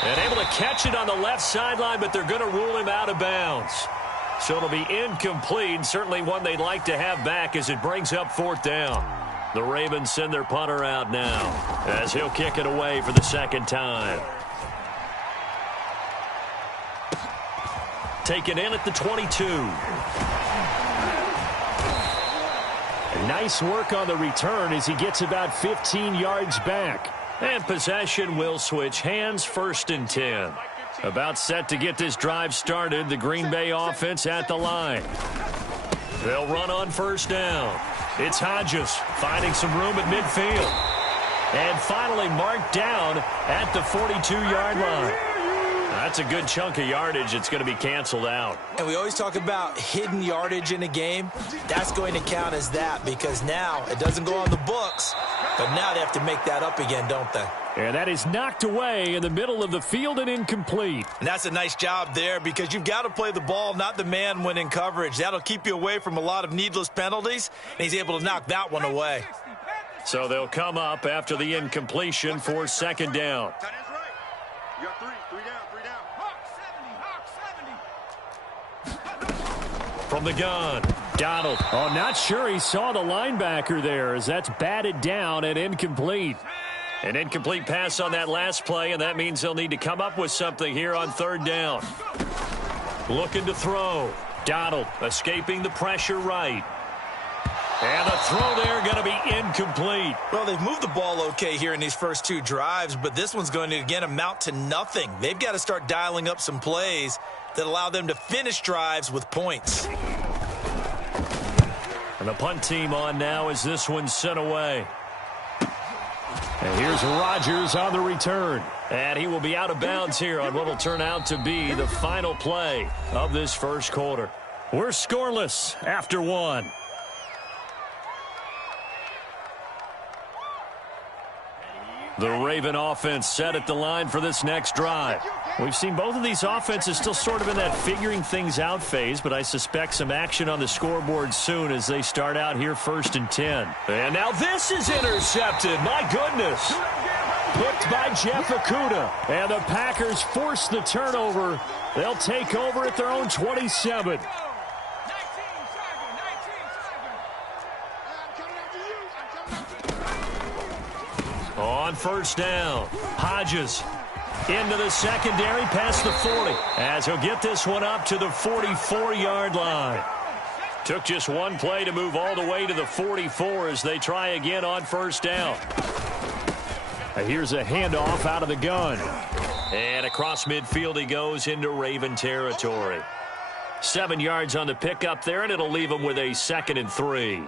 And able to catch it on the left sideline, but they're going to rule him out of bounds. So it'll be incomplete, certainly one they'd like to have back as it brings up 4th down. The Ravens send their punter out now as he'll kick it away for the 2nd time. Taken in at the 22. Nice work on the return as he gets about 15 yards back. And possession will switch hands, 1st and 10. About set to get this drive started, the Green Bay offense at the line. They'll run on 1st down. It's Hodges finding some room at midfield. And finally marked down at the 42-yard line. That's a good chunk of yardage. It's going to be canceled out. And we always talk about hidden yardage in a game. That's going to count as that because now it doesn't go on the books, but now they have to make that up again, don't they? And that is knocked away in the middle of the field and incomplete. And that's a nice job there because you've got to play the ball, not the man when in coverage. That'll keep you away from a lot of needless penalties, and he's able to knock that one away. So they'll come up after the incompletion for second down. Tight end's right. You got three down. Hawk 70. From the gun, Donald. Oh, not sure he saw the linebacker there as that's batted down and incomplete. An incomplete pass on that last play, and that means they'll need to come up with something here on third down. Looking to throw. Donald escaping the pressure right. And the throw there going to be incomplete. Well, they've moved the ball okay here in these first two drives, but this one's going to, again, amount to nothing. They've got to start dialing up some plays that allow them to finish drives with points. And the punt team on now as this one's sent away. And here's Rodgers on the return. And he will be out of bounds here on what will turn out to be the final play of this first quarter. We're scoreless after one. The Raven offense set at the line for this next drive. We've seen both of these offenses still sort of in that figuring things out phase, but I suspect some action on the scoreboard soon as they start out here 1st and 10. And now this is intercepted. My goodness. Picked by Jeff Okudah. And the Packers force the turnover. They'll take over at their own 27. On first down, Hodges into the secondary past the 40 as he'll get this one up to the 44-yard line. Took just one play to move all the way to the 44 as they try again on first down. Here's a handoff out of the gun. And across midfield he goes into Raven territory. 7 yards on the pickup there, and it'll leave him with a 2nd and 3.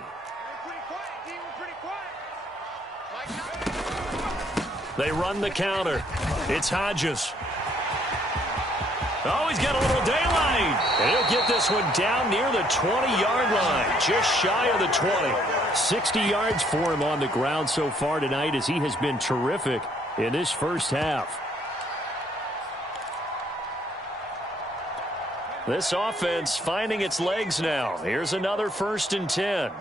They run the counter. It's Hodges. Oh, he's got a little daylight. And he'll get this one down near the 20-yard line, just shy of the 20. 60 yards for him on the ground so far tonight as he has been terrific in this first half. This offense finding its legs now. Here's another 1st and 10.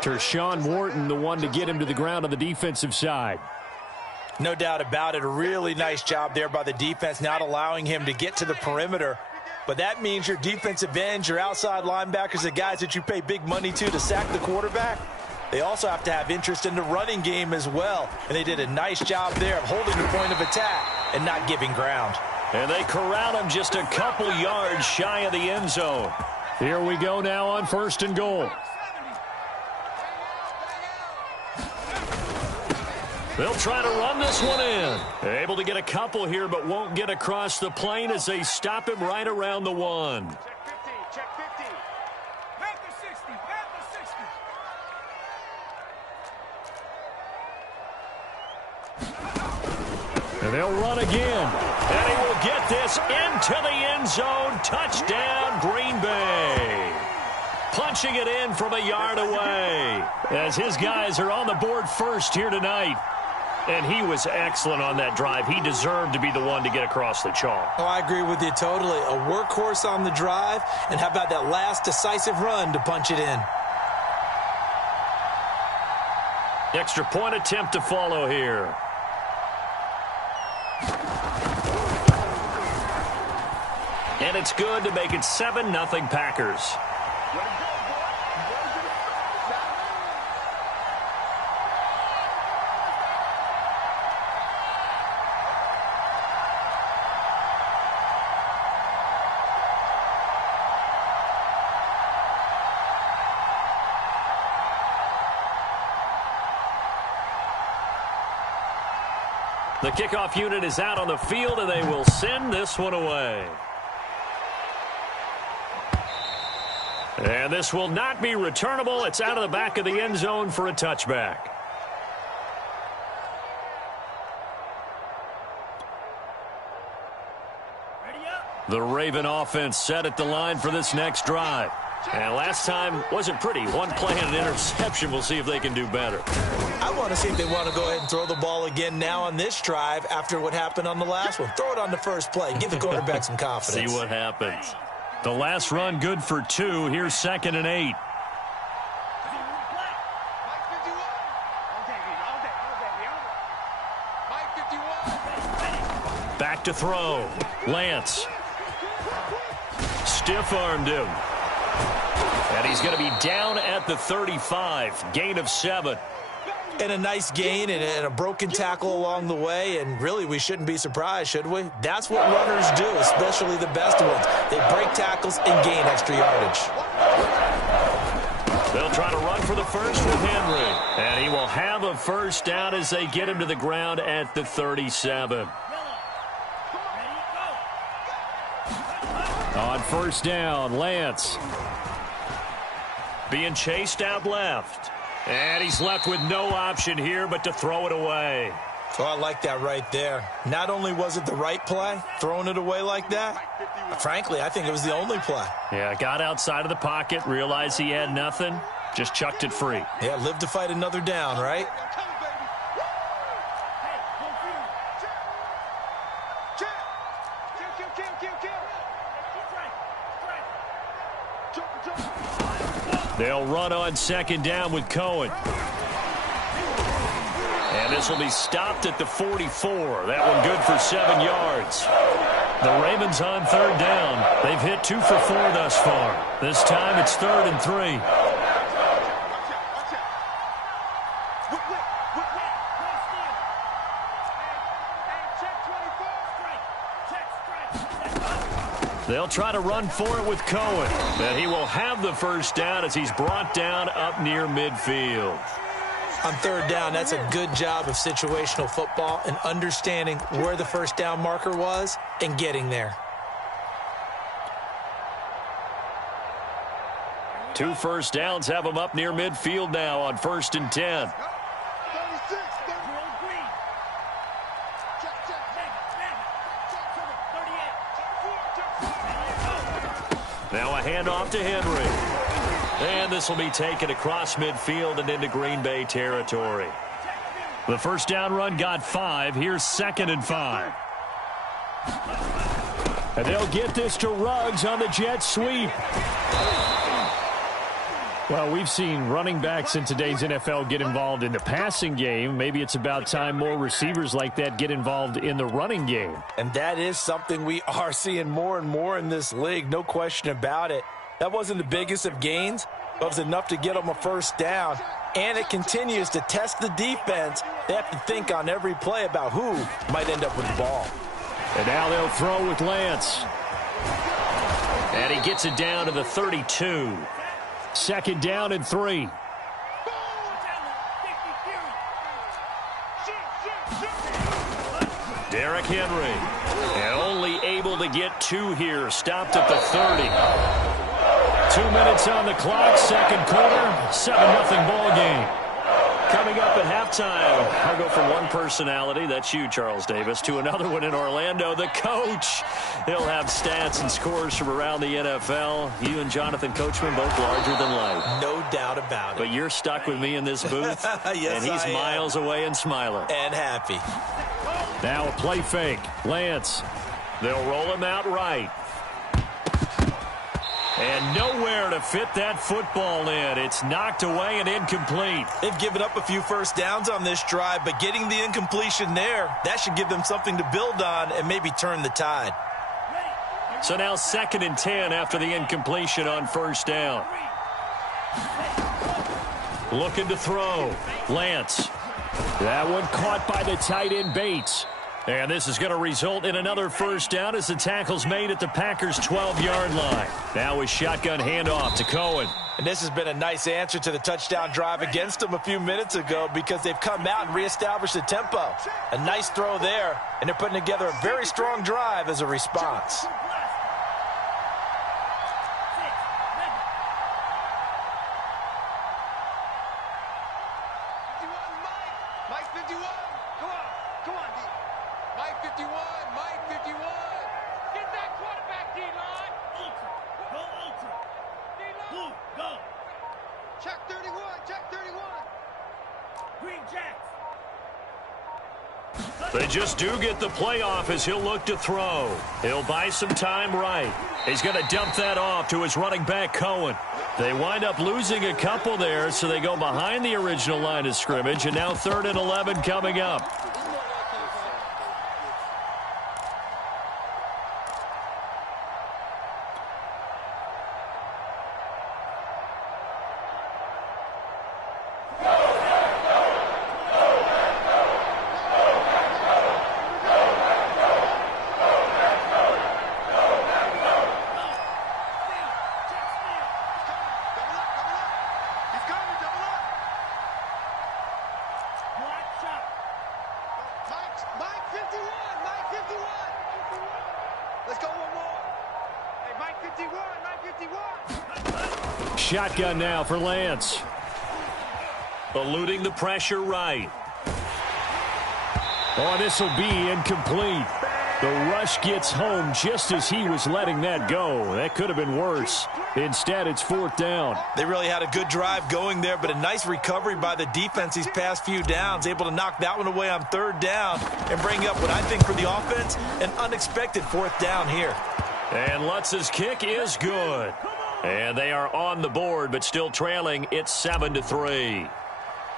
Tershawn Wharton, the one to get him to the ground on the defensive side. No doubt about it. A really nice job there by the defense, not allowing him to get to the perimeter. But that means your defensive ends, your outside linebackers, the guys that you pay big money to sack the quarterback, they also have to have interest in the running game as well. And they did a nice job there of holding the point of attack and not giving ground. And they corral him just a couple yards shy of the end zone. Here we go now on 1st and goal. They'll try to run this one in. Able to get a couple here, but won't get across the plane as they stop him right around the 1. Check 50. Check 50. Back to 60. Back to 60. And they'll run again. And he will get this into the end zone. Touchdown, Green Bay. Punching it in from a yard away as his guys are on the board first here tonight. And he was excellent on that drive. He deserved to be the one to get across the chalk. Oh, I agree with you totally. A workhorse on the drive, and how about that last decisive run to punch it in? Extra point attempt to follow here. And it's good to make it 7-0 Packers. The kickoff unit is out on the field, and they will send this one away. And this will not be returnable. It's out of the back of the end zone for a touchback. The Raven offense set at the line for this next drive. And last time wasn't pretty. One play and an interception. We'll see if they can do better. I want to see if they want to go ahead and throw the ball again now on this drive after what happened on the last one. Throw it on the first play. Give the quarterback some confidence. See what happens. The last run good for 2. Here's 2nd and 8. Back to throw. Lance. Stiff-armed him. And he's going to be down at the 35. Gain of 7. And a nice gain and a broken tackle along the way. And really, we shouldn't be surprised, should we? That's what runners do, especially the best ones. They break tackles and gain extra yardage. They'll try to run for the first with Henry. And he will have a first down as they get him to the ground at the 37. On first down, Lance. Being chased out left. And he's left with no option here but to throw it away. Oh, I like that right there. Not only was it the right play, throwing it away like that, frankly, I think it was the only play. Yeah, got outside of the pocket, realized he had nothing, just chucked it free. Yeah, live to fight another down, right? They'll run on second down with Cohen. And this will be stopped at the 44. That one good for 7 yards. The Ravens on third down. They've hit 2 for 4 thus far. This time it's 3rd and 3. They'll try to run for it with Cohen. And he will have the first down as he's brought down up near midfield. On third down, that's a good job of situational football and understanding where the first down marker was and getting there. 2 first downs have him up near midfield now on 1st and 10. Now a handoff to Henry. And this will be taken across midfield and into Green Bay territory. The first down run got 5. Here's 2nd and 5. And they'll get this to Ruggs on the jet sweep. Well, we've seen running backs in today's NFL get involved in the passing game. Maybe it's about time more receivers like that get involved in the running game. And that is something we are seeing more and more in this league, no question about it. That wasn't the biggest of gains, but it was enough to get them a first down. And it continues to test the defense. They have to think on every play about who might end up with the ball. And now they'll throw with Lance. And he gets it down to the 32. 2nd down and 3. Derrick Henry. And only able to get 2 here. Stopped at the 30. 2 minutes on the clock. 2nd quarter. 7-0 ball game. Coming up at halftime, I'll go from one personality, that's you, Charles Davis, to another one in Orlando, the coach. He'll have stats and scores from around the NFL. You and Jonathan Coachman both larger than life. No doubt about it. But you're stuck with me in this booth, yes, and he's miles away and smiling. And happy. Now a play fake. Lance. They'll roll him out right. And nowhere to fit that football in. It's knocked away and incomplete. They've given up a few first downs on this drive, but getting the incompletion there, that should give them something to build on and maybe turn the tide. So now 2nd and 10 after the incompletion on first down. Looking to throw. Lance. That one caught by the tight end Bates. And this is going to result in another first down as the tackle's made at the Packers' 12-yard line. Now a shotgun handoff to Cohen. And this has been a nice answer to the touchdown drive against them a few minutes ago because they've come out and reestablished the tempo. A nice throw there, and they're putting together a very strong drive as a response. Mike 51, Mike 51. Get that quarterback They just do get the playoff as he'll look to throw. He'll buy some time right. He's going to dump that off to his running back, Cohen. They wind up losing a couple there, so they go behind the original line of scrimmage, and now 3rd and 11 coming up. Shotgun now for Lance. Eluding the pressure right. Oh, this will be incomplete. The rush gets home just as he was letting that go. That could have been worse. Instead, it's 4th down. They really had a good drive going there, but a nice recovery by the defense these past few downs. Able to knock that one away on 3rd down and bring up what I think for the offense, an unexpected 4th down here. And Lutz's kick is good. And they are on the board, but still trailing. It's 7-3.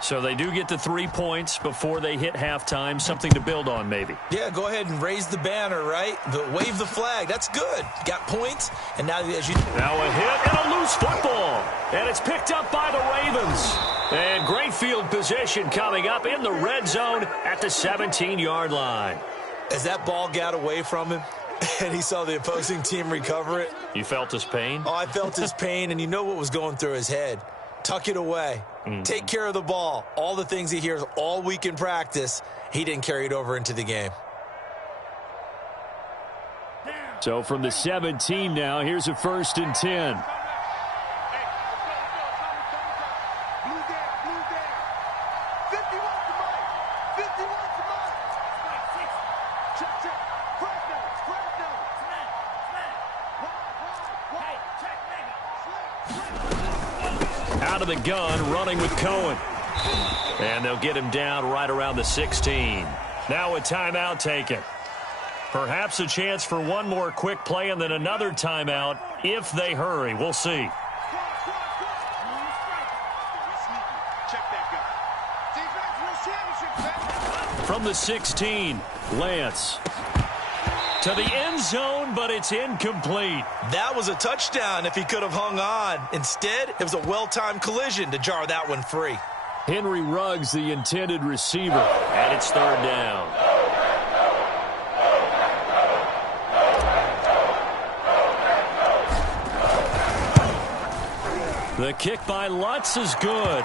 So they do get the 3 points before they hit halftime. Something to build on, maybe. Yeah, go ahead and raise the banner, right? Wave the flag. That's good. Got points. And now, as you... Now a hit and a loose football. And it's picked up by the Ravens. And great field position coming up in the red zone at the 17-yard line. As that ball got away from him, and he saw the opposing team recover it. You felt his pain? Oh, I felt his pain, and you know what was going through his head. Tuck it away. Take care of the ball. All the things he hears all week in practice, he didn't carry it over into the game. So from the 17 now, here's a 1st and 10. Out of the gun, running with Cohen. And they'll get him down right around the 16. Now a timeout taken. Perhaps a chance for one more quick play and then another timeout if they hurry. We'll see. From the 16, Lance. To the end zone, but it's incomplete. That was a touchdown if he could have hung on. Instead, it was a well-timed collision to jar that one free. Henry Ruggs, the intended receiver, and it's 3rd down. The kick by Lutz is good,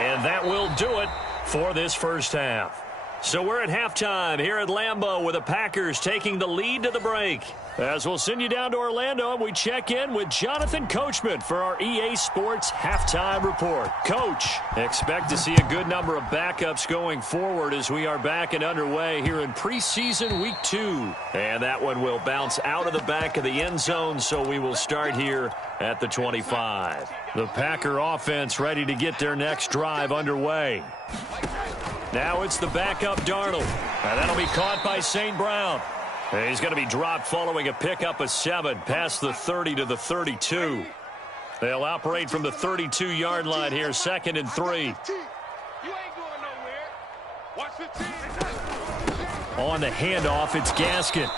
and that will do it for this first half. So we're at halftime here at Lambeau with the Packers taking the lead to the break. As we'll send you down to Orlando, we check in with Jonathan Coachman for our EA Sports Halftime Report. Coach, expect to see a good number of backups going forward as we are back and underway here in preseason week 2. And that one will bounce out of the back of the end zone, so we will start here at the 25. The Packer offense ready to get their next drive underway. Now it's the backup Darnold. And that'll be caught by St. Brown. And he's going to be dropped following a pickup of 7 past the 30 to the 32. They'll operate from the 32-yard line here, 2nd and 3. On the handoff, it's Gaskin.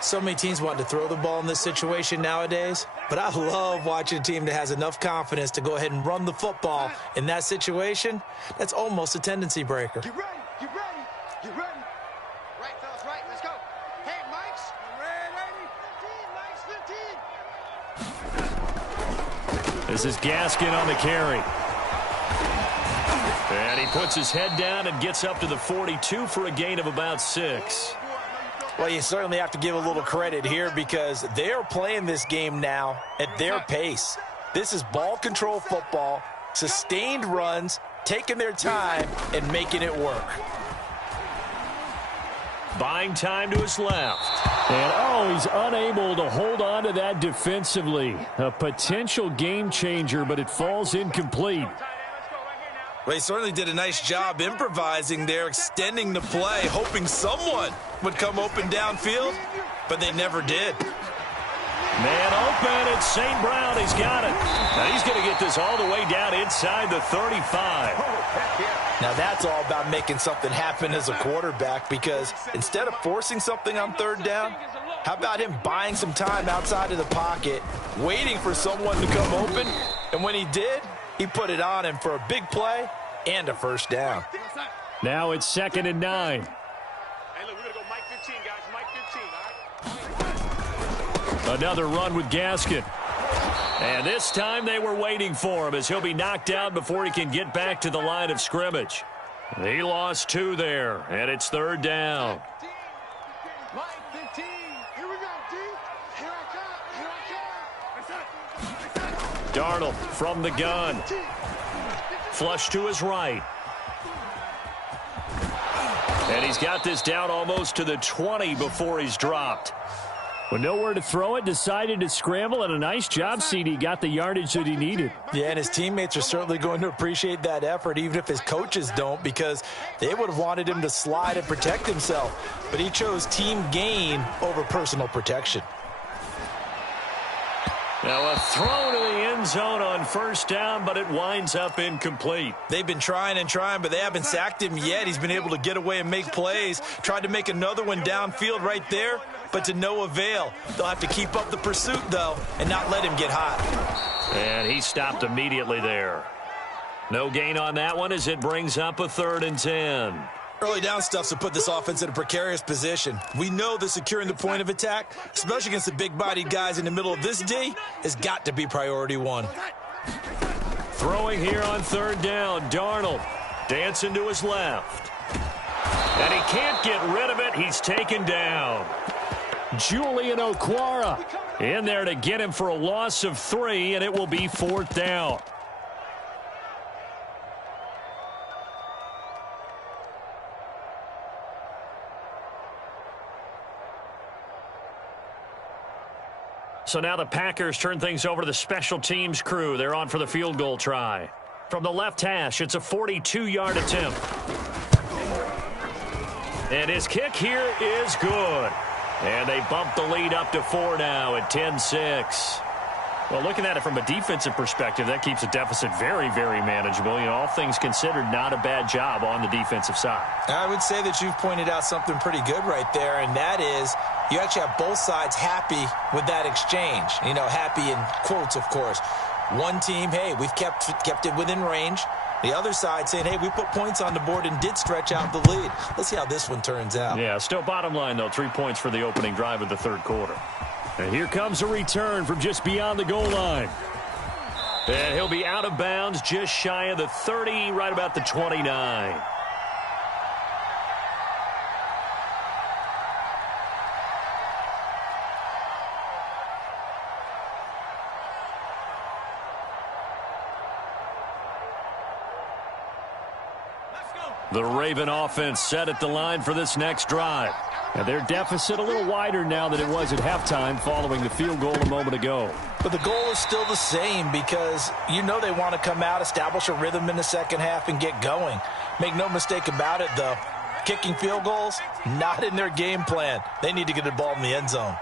So many teams want to throw the ball in this situation nowadays, but I love watching a team that has enough confidence to go ahead and run the football in that situation. That's almost a tendency breaker. Get ready, get ready, get ready. Right, fellas, right, let's go. Hey, Mike's. Ready, 15, Mike's 15. This is Gaskin on the carry. And he puts his head down and gets up to the 42 for a gain of about 6. Well, you certainly have to give a little credit here because they are playing this game now at their pace. This is ball control football, sustained runs, taking their time, and making it work. Buying time to his left. And, he's unable to hold on to that defensively. A potential game changer, but it falls incomplete. Well, he certainly did a nice job improvising there, extending the play, hoping someone would come open downfield, but they never did. Man open, it's St. Brown. He's got it. Now he's going to get this all the way down inside the 35. Now that's all about making something happen as a quarterback, because instead of forcing something on third down, how about him buying some time outside of the pocket, waiting for someone to come open, and when he did, he put it on him for a big play and a first down. Now it's 2nd and 9. Hey, look, we're going to go Mike 15, guys. Mike 15, all right? Another run with Gaskin. And this time they were waiting for him as he'll be knocked down before he can get back to the line of scrimmage. He lost 2 there, and it's 3rd down. Mike 15. Here we go, D. Here I come. Here I come. Darnold from the gun. Flush to his right. And he's got this down almost to the 20 before he's dropped. With nowhere to throw it, decided to scramble, and a nice job, CD. Got the yardage that he needed. Yeah, and his teammates are certainly going to appreciate that effort, even if his coaches don't, because they would have wanted him to slide and protect himself. But he chose team gain over personal protection. Now a throw to the end zone on first down, but it winds up incomplete. They've been trying and trying, but they haven't sacked him yet. He's been able to get away and make plays. Tried to make another one downfield right there, but to no avail. They'll have to keep up the pursuit, though, and not let him get hot. And he stopped immediately there. No gain on that one as it brings up a 3rd and 10. Early down stuff's to put this offense in a precarious position. We know that securing the point of attack, especially against the big-bodied guys in the middle of this D, has got to be priority 1. Throwing here on 3rd down, Darnold dancing to his left. And he can't get rid of it. He's taken down. Julian Okwara in there to get him for a loss of 3, and it will be 4th down. So now the Packers turn things over to the special teams crew. They're on for the field goal try. From the left hash, it's a 42-yard attempt. And his kick here is good. And they bump the lead up to 4 now at 10-6. Well, looking at it from a defensive perspective, that keeps the deficit very, very manageable. You know, all things considered, not a bad job on the defensive side. I would say that you've pointed out something pretty good right there, and that is you actually have both sides happy with that exchange. You know, happy in quotes, of course. One team, hey, we've kept it within range. The other side saying, hey, we put points on the board and did stretch out the lead. Let's see how this one turns out. Yeah, still bottom line, though, 3 points for the opening drive of the 3rd quarter. And here comes a return from just beyond the goal line. And he'll be out of bounds just shy of the 30, right about the 29. The Raven offense set at the line for this next drive. And their deficit a little wider now than it was at halftime following the field goal a moment ago. But the goal is still the same because you know they want to come out, establish a rhythm in the second half, and get going. Make no mistake about it, though. Kicking field goals, not in their game plan. They need to get the ball in the end zone.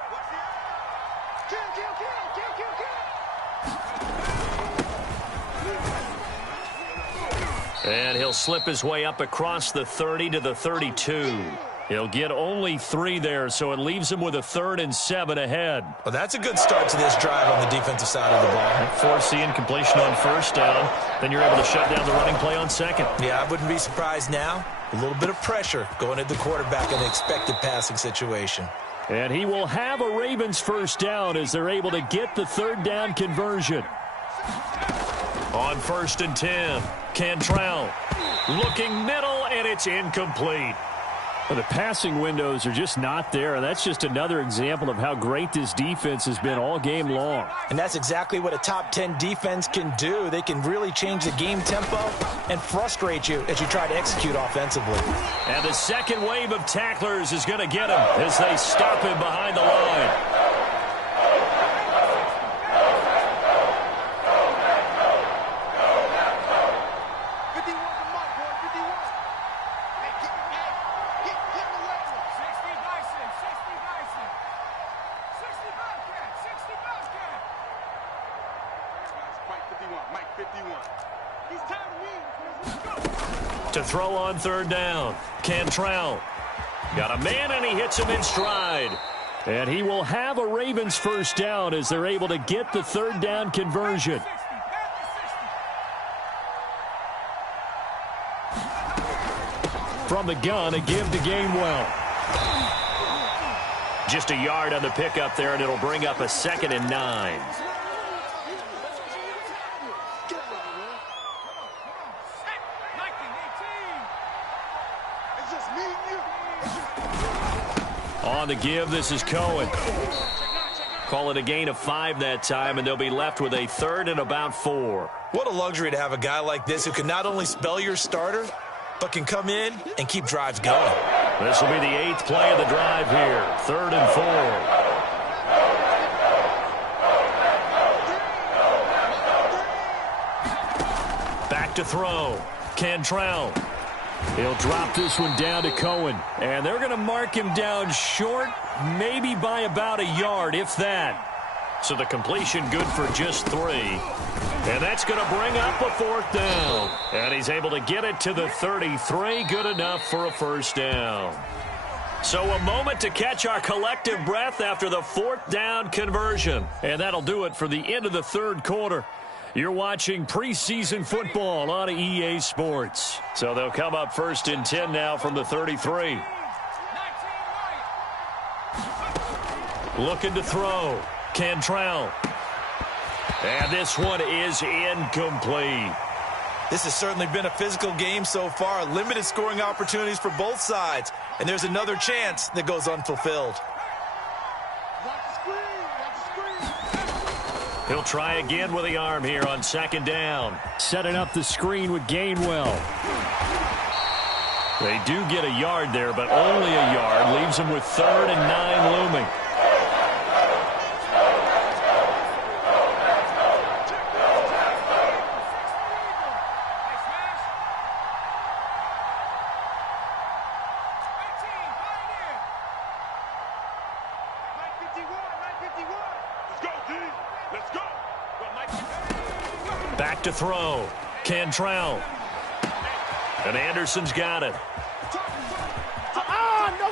And he'll slip his way up across the 30 to the 32. He'll get only 3 there, so it leaves him with a 3rd and 7 ahead. Well, that's a good start to this drive on the defensive side of the ball. Force the incompletion on first down. Then you're able to shut down the running play on 2nd. Yeah, I wouldn't be surprised now. A little bit of pressure going at the quarterback in an expected passing situation. And he will have a Ravens first down as they're able to get the 3rd down conversion. On 1st and 10, Cantrell looking middle, and it's incomplete. Well, the passing windows are just not there, and that's just another example of how great this defense has been all game long. And that's exactly what a top 10 defense can do. They can really change the game tempo and frustrate you as you try to execute offensively. And the second wave of tacklers is going to get him as they stop him behind the line. Mike 51. He's tired of me. Let's go. To throw on third down. Cantrell. Got a man, and he hits him in stride. And he will have a Ravens first down as they're able to get the third down conversion. From the gun, a give to Gainwell. Just a yard on the pickup there, and it'll bring up a 2nd and 9. It's just me and you. On the give, this is Cohen. Call it a gain of 5 that time, and they'll be left with a 3rd and about 4. What a luxury to have a guy like this who can not only spell your starter, but can come in and keep drives going. This will be the 8th play of the drive here. 3rd and 4. Back to throw. Cantrell. He'll drop this one down to Cohen. And they're going to mark him down short, maybe by about a yard, if that. So the completion good for just 3. And that's going to bring up a 4th down. And he's able to get it to the 33. Good enough for a first down. So a moment to catch our collective breath after the 4th down conversion. And that'll do it for the end of the 3rd quarter. You're watching preseason football on EA Sports. So they'll come up 1st and 10 now from the 33. Looking to throw. Cantrell. And this one is incomplete. This has certainly been a physical game so far. Limited scoring opportunities for both sides. And there's another chance that goes unfulfilled. He'll try again with the arm here on 2nd down. Setting up the screen with Gainwell. They do get a yard there, but only a yard. Leaves them with 3rd and 9 looming. Back to throw. Cantrell. And Anderson's got it.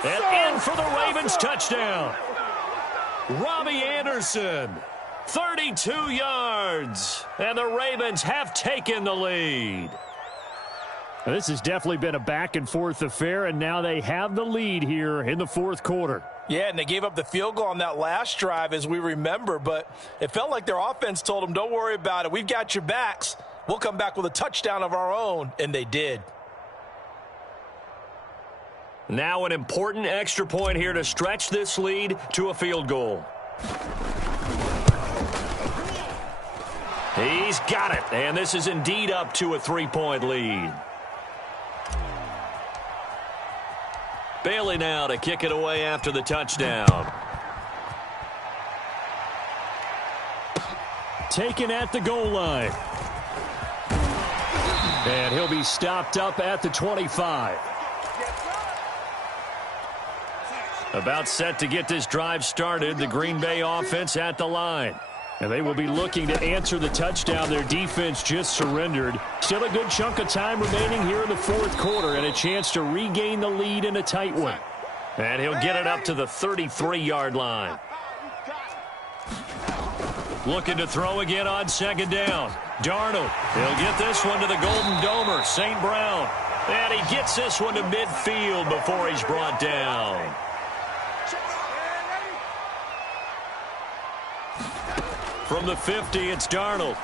And in for the Ravens touchdown. Robbie Anderson. 32 yards. And the Ravens have taken the lead. Now, this has definitely been a back-and-forth affair, and now they have the lead here in the 4th quarter. Yeah, and they gave up the field goal on that last drive, as we remember, but it felt like their offense told them, don't worry about it. We've got your backs. We'll come back with a touchdown of our own, and they did. Now an important extra point here to stretch this lead to a field goal. He's got it, and this is indeed up to a 3-point lead. Bailey now to kick it away after the touchdown. Taken at the goal line. And he'll be stopped up at the 25. About set to get this drive started, the Green Bay offense at the line. And they will be looking to answer the touchdown their defense just surrendered. Still a good chunk of time remaining here in the 4th quarter and a chance to regain the lead in a tight one. And he'll get it up to the 33-yard line. Looking to throw again on 2nd down. Darnold. He'll get this one to the Golden Domer, St. Brown. And he gets this one to midfield before he's brought down. From the 50, it's Darnold.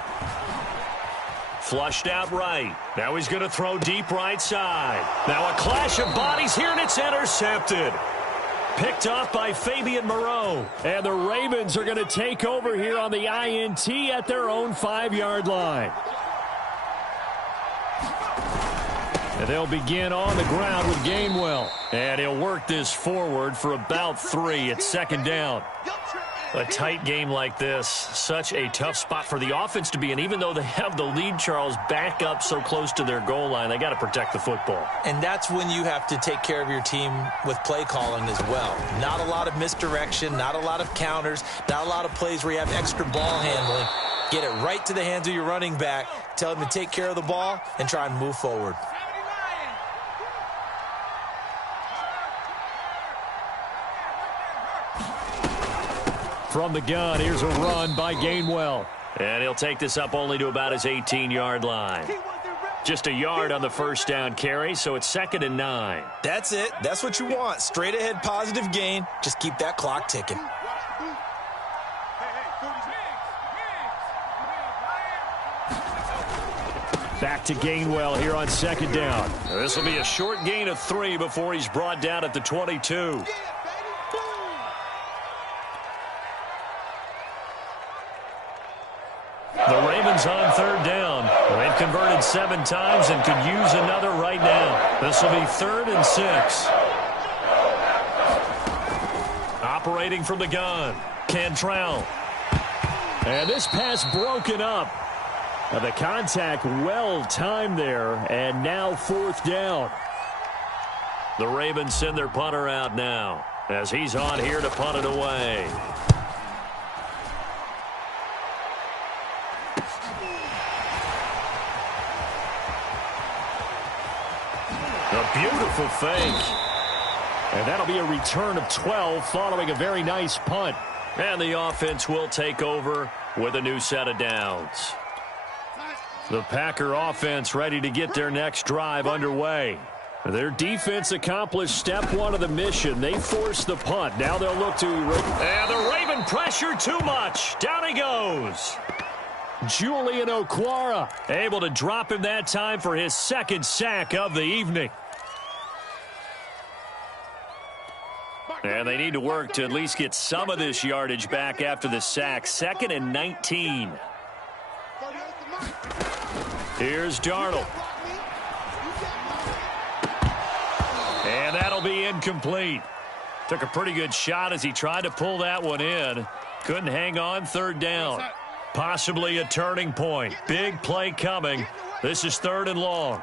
Flushed out right. Now he's going to throw deep right side. Now a clash of bodies here, and it's intercepted. Picked off by Fabian Moreau. And the Ravens are going to take over here on the INT at their own 5-yard line. And they'll begin on the ground with Gainwell. And he'll work this forward for about 3 at 2nd down. A tight game like this, such a tough spot for the offense to be in. Even though they have the lead, Charles, back up so close to their goal line, they got to protect the football. And that's when you have to take care of your team with play calling as well. Not a lot of misdirection, not a lot of counters, not a lot of plays where you have extra ball handling. Get it right to the hands of your running back. Tell him to take care of the ball and try and move forward. From the gun, here's a run by Gainwell. And he'll take this up only to about his 18-yard line. Just a yard on the first down carry, so it's 2nd and 9. That's it. That's what you want. Straight ahead, positive gain. Just keep that clock ticking. Back to Gainwell here on 2nd down. This will be a short gain of 3 before he's brought down at the 22. The Ravens on 3rd down. They've converted 7 times and could use another right now. This will be 3rd and 6. Operating from the gun, Cantrell. And this pass broken up. The contact well timed there, and now 4th down. The Ravens send their punter out now as he's on here to punt it away. A beautiful fake. And that'll be a return of 12 following a very nice punt. And the offense will take over with a new set of downs. The Packer offense ready to get their next drive underway. Their defense accomplished step 1 of the mission. They forced the punt. Now they'll look to... And the Raven pressure too much. Down he goes. Julian Okwara able to drop him that time for his 2nd sack of the evening. And they need to work to at least get some of this yardage back after the sack. 2nd and 19. Here's Darnold. And that'll be incomplete. Took a pretty good shot as he tried to pull that one in. Couldn't hang on. 3rd down. Possibly a turning point. Big play coming. This is 3rd and long.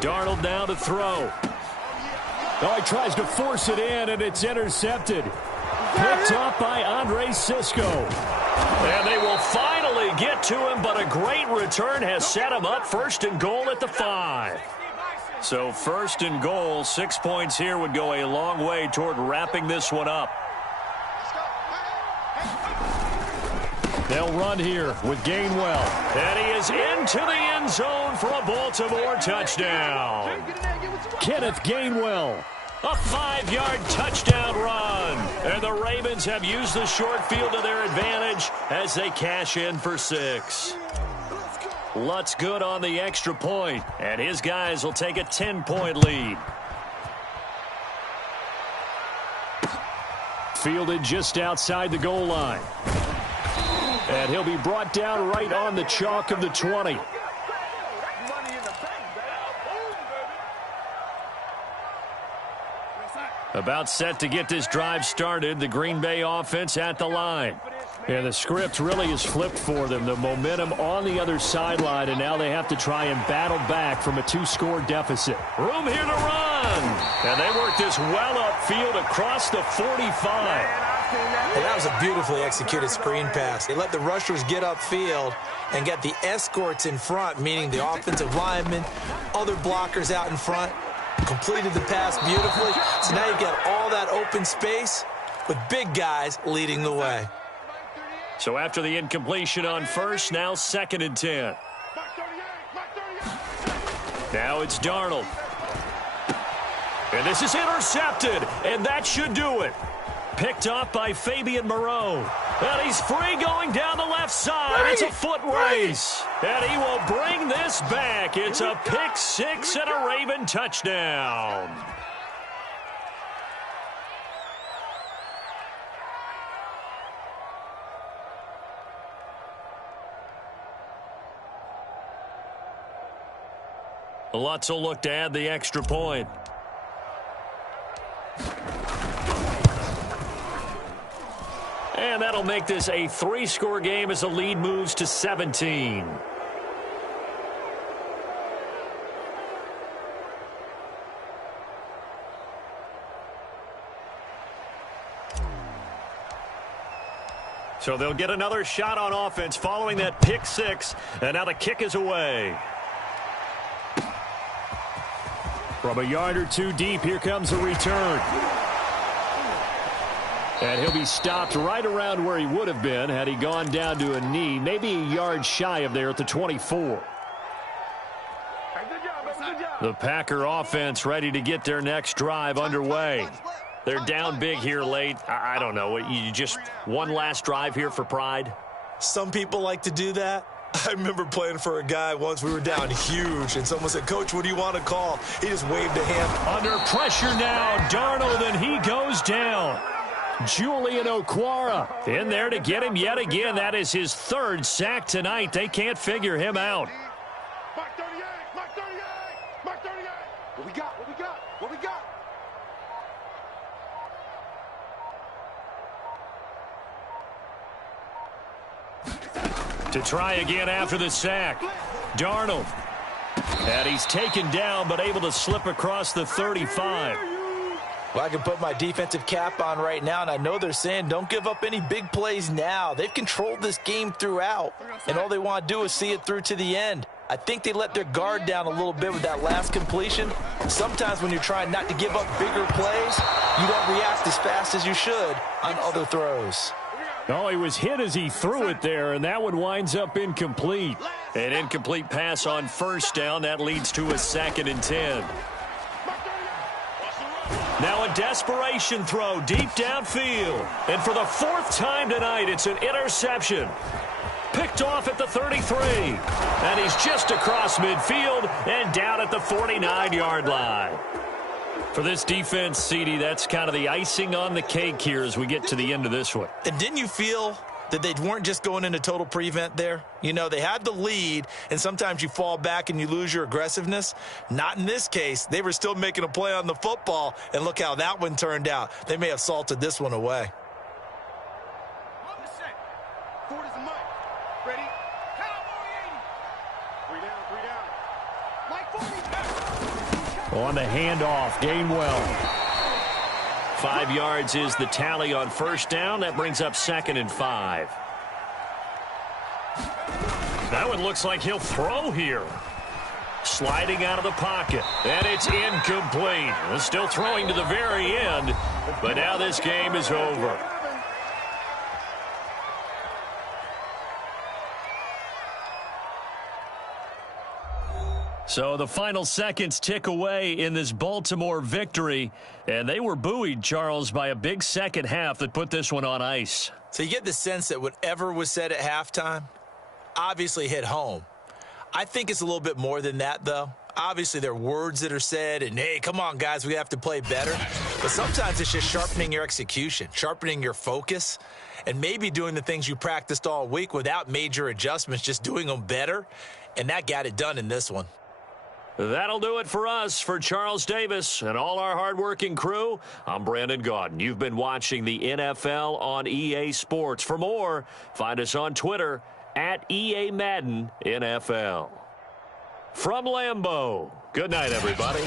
Darnold now to throw. Oh, he tries to force it in, and it's intercepted. Picked up by Andre Cisco. And they will finally get to him, but a great return has set him up 1st and goal at the 5. So 1st and goal, 6 points here would go a long way toward wrapping this one up. They'll run here with Gainwell. And he is into the end zone for a Baltimore touchdown. Kenneth Gainwell. A 5-yard touchdown run. And the Ravens have used the short field to their advantage as they cash in for 6. Lutz good on the extra point, and his guys will take a 10-point lead. Fielded just outside the goal line. And he'll be brought down right on the chalk of the 20. About set to get this drive started. The Green Bay offense at the line. And the script really is flipped for them. The momentum on the other sideline, and now they have to try and battle back from a 2-score deficit. Room here to run. And they work this well upfield across the 45. And that was a beautifully executed screen pass. They let the rushers get upfield and get the escorts in front, meaning the offensive linemen, other blockers out in front. Completed the pass beautifully. So now you've got all that open space with big guys leading the way. So after the incompletion on 1st, now 2nd and 10. Now it's Darnold. And this is intercepted, and that should do it. Picked up by Fabian Moreau. And he's free going down the left side. It's a foot race. And he will bring this back. It's a pick 6 and a Raven touchdown. Lutz will look to add the extra point. And that'll make this a 3-score game as the lead moves to 17. So they'll get another shot on offense following that pick six, and now the kick is away. From a yard or two deep, here comes a return. And he'll be stopped right around where he would have been had he gone down to a knee, maybe a yard shy of there at the 24. The Packer offense ready to get their next drive underway. They're down big here late. I don't know. You just one last drive here for pride? Some people like to do that. I remember playing for a guy once. We were down huge, and someone said, "Coach, what do you want to call?" He just waved a hand. Under pressure now, Darnold, and he goes down. Julian Okwara in there to get him yet again. That is his third sack tonight. They can't figure him out. Mark 38, Mark 38, Mark 38. What we got? What we got? What we got? To try again after the sack. Darnold. And he's taken down but able to slip across the 35. Well, I can put my defensive cap on right now, and I know they're saying don't give up any big plays now. They've controlled this game throughout, and all they want to do is see it through to the end. I think they let their guard down a little bit with that last completion. Sometimes when you're trying not to give up bigger plays, you don't react as fast as you should on other throws. Oh, he was hit as he threw it there, and that one winds up incomplete. An incomplete pass on first down. That leads to a 2nd and 10. Now a desperation throw deep downfield. And for the 4th time tonight, it's an interception. Picked off at the 33. And he's just across midfield and down at the 49-yard line. For this defense, CD, that's kind of the icing on the cake here as we get to the end of this one. And didn't you feel that they weren't just going into total prevent there? You know, they had the lead, and sometimes you fall back and you lose your aggressiveness. Not in this case. They were still making a play on the football, and look how that one turned out. They may have salted this one away. Ford is a mic. Ready? Cowboy 80. 3 down, 3 down. Like 40. On the handoff, Gainwell. 5 yards is the tally on first down. That brings up 2nd and 5. That one looks like he'll throw here. Sliding out of the pocket. And it's incomplete. Still throwing to the very end. But now this game is over. So the final seconds tick away in this Baltimore victory. And they were buoyed, Charles, by a big second half that put this one on ice. So you get the sense that whatever was said at halftime obviously hit home. I think it's a little bit more than that, though. Obviously, there are words that are said, and, hey, come on, guys, we have to play better. But sometimes it's just sharpening your execution, sharpening your focus, and maybe doing the things you practiced all week without major adjustments, just doing them better. And that got it done in this one. That'll do it for us. For Charles Davis and all our hardworking crew, I'm Brandon Gaudin. You've been watching the NFL on EA Sports. For more, find us on Twitter at EA Madden NFL. From Lambeau, good night, everybody.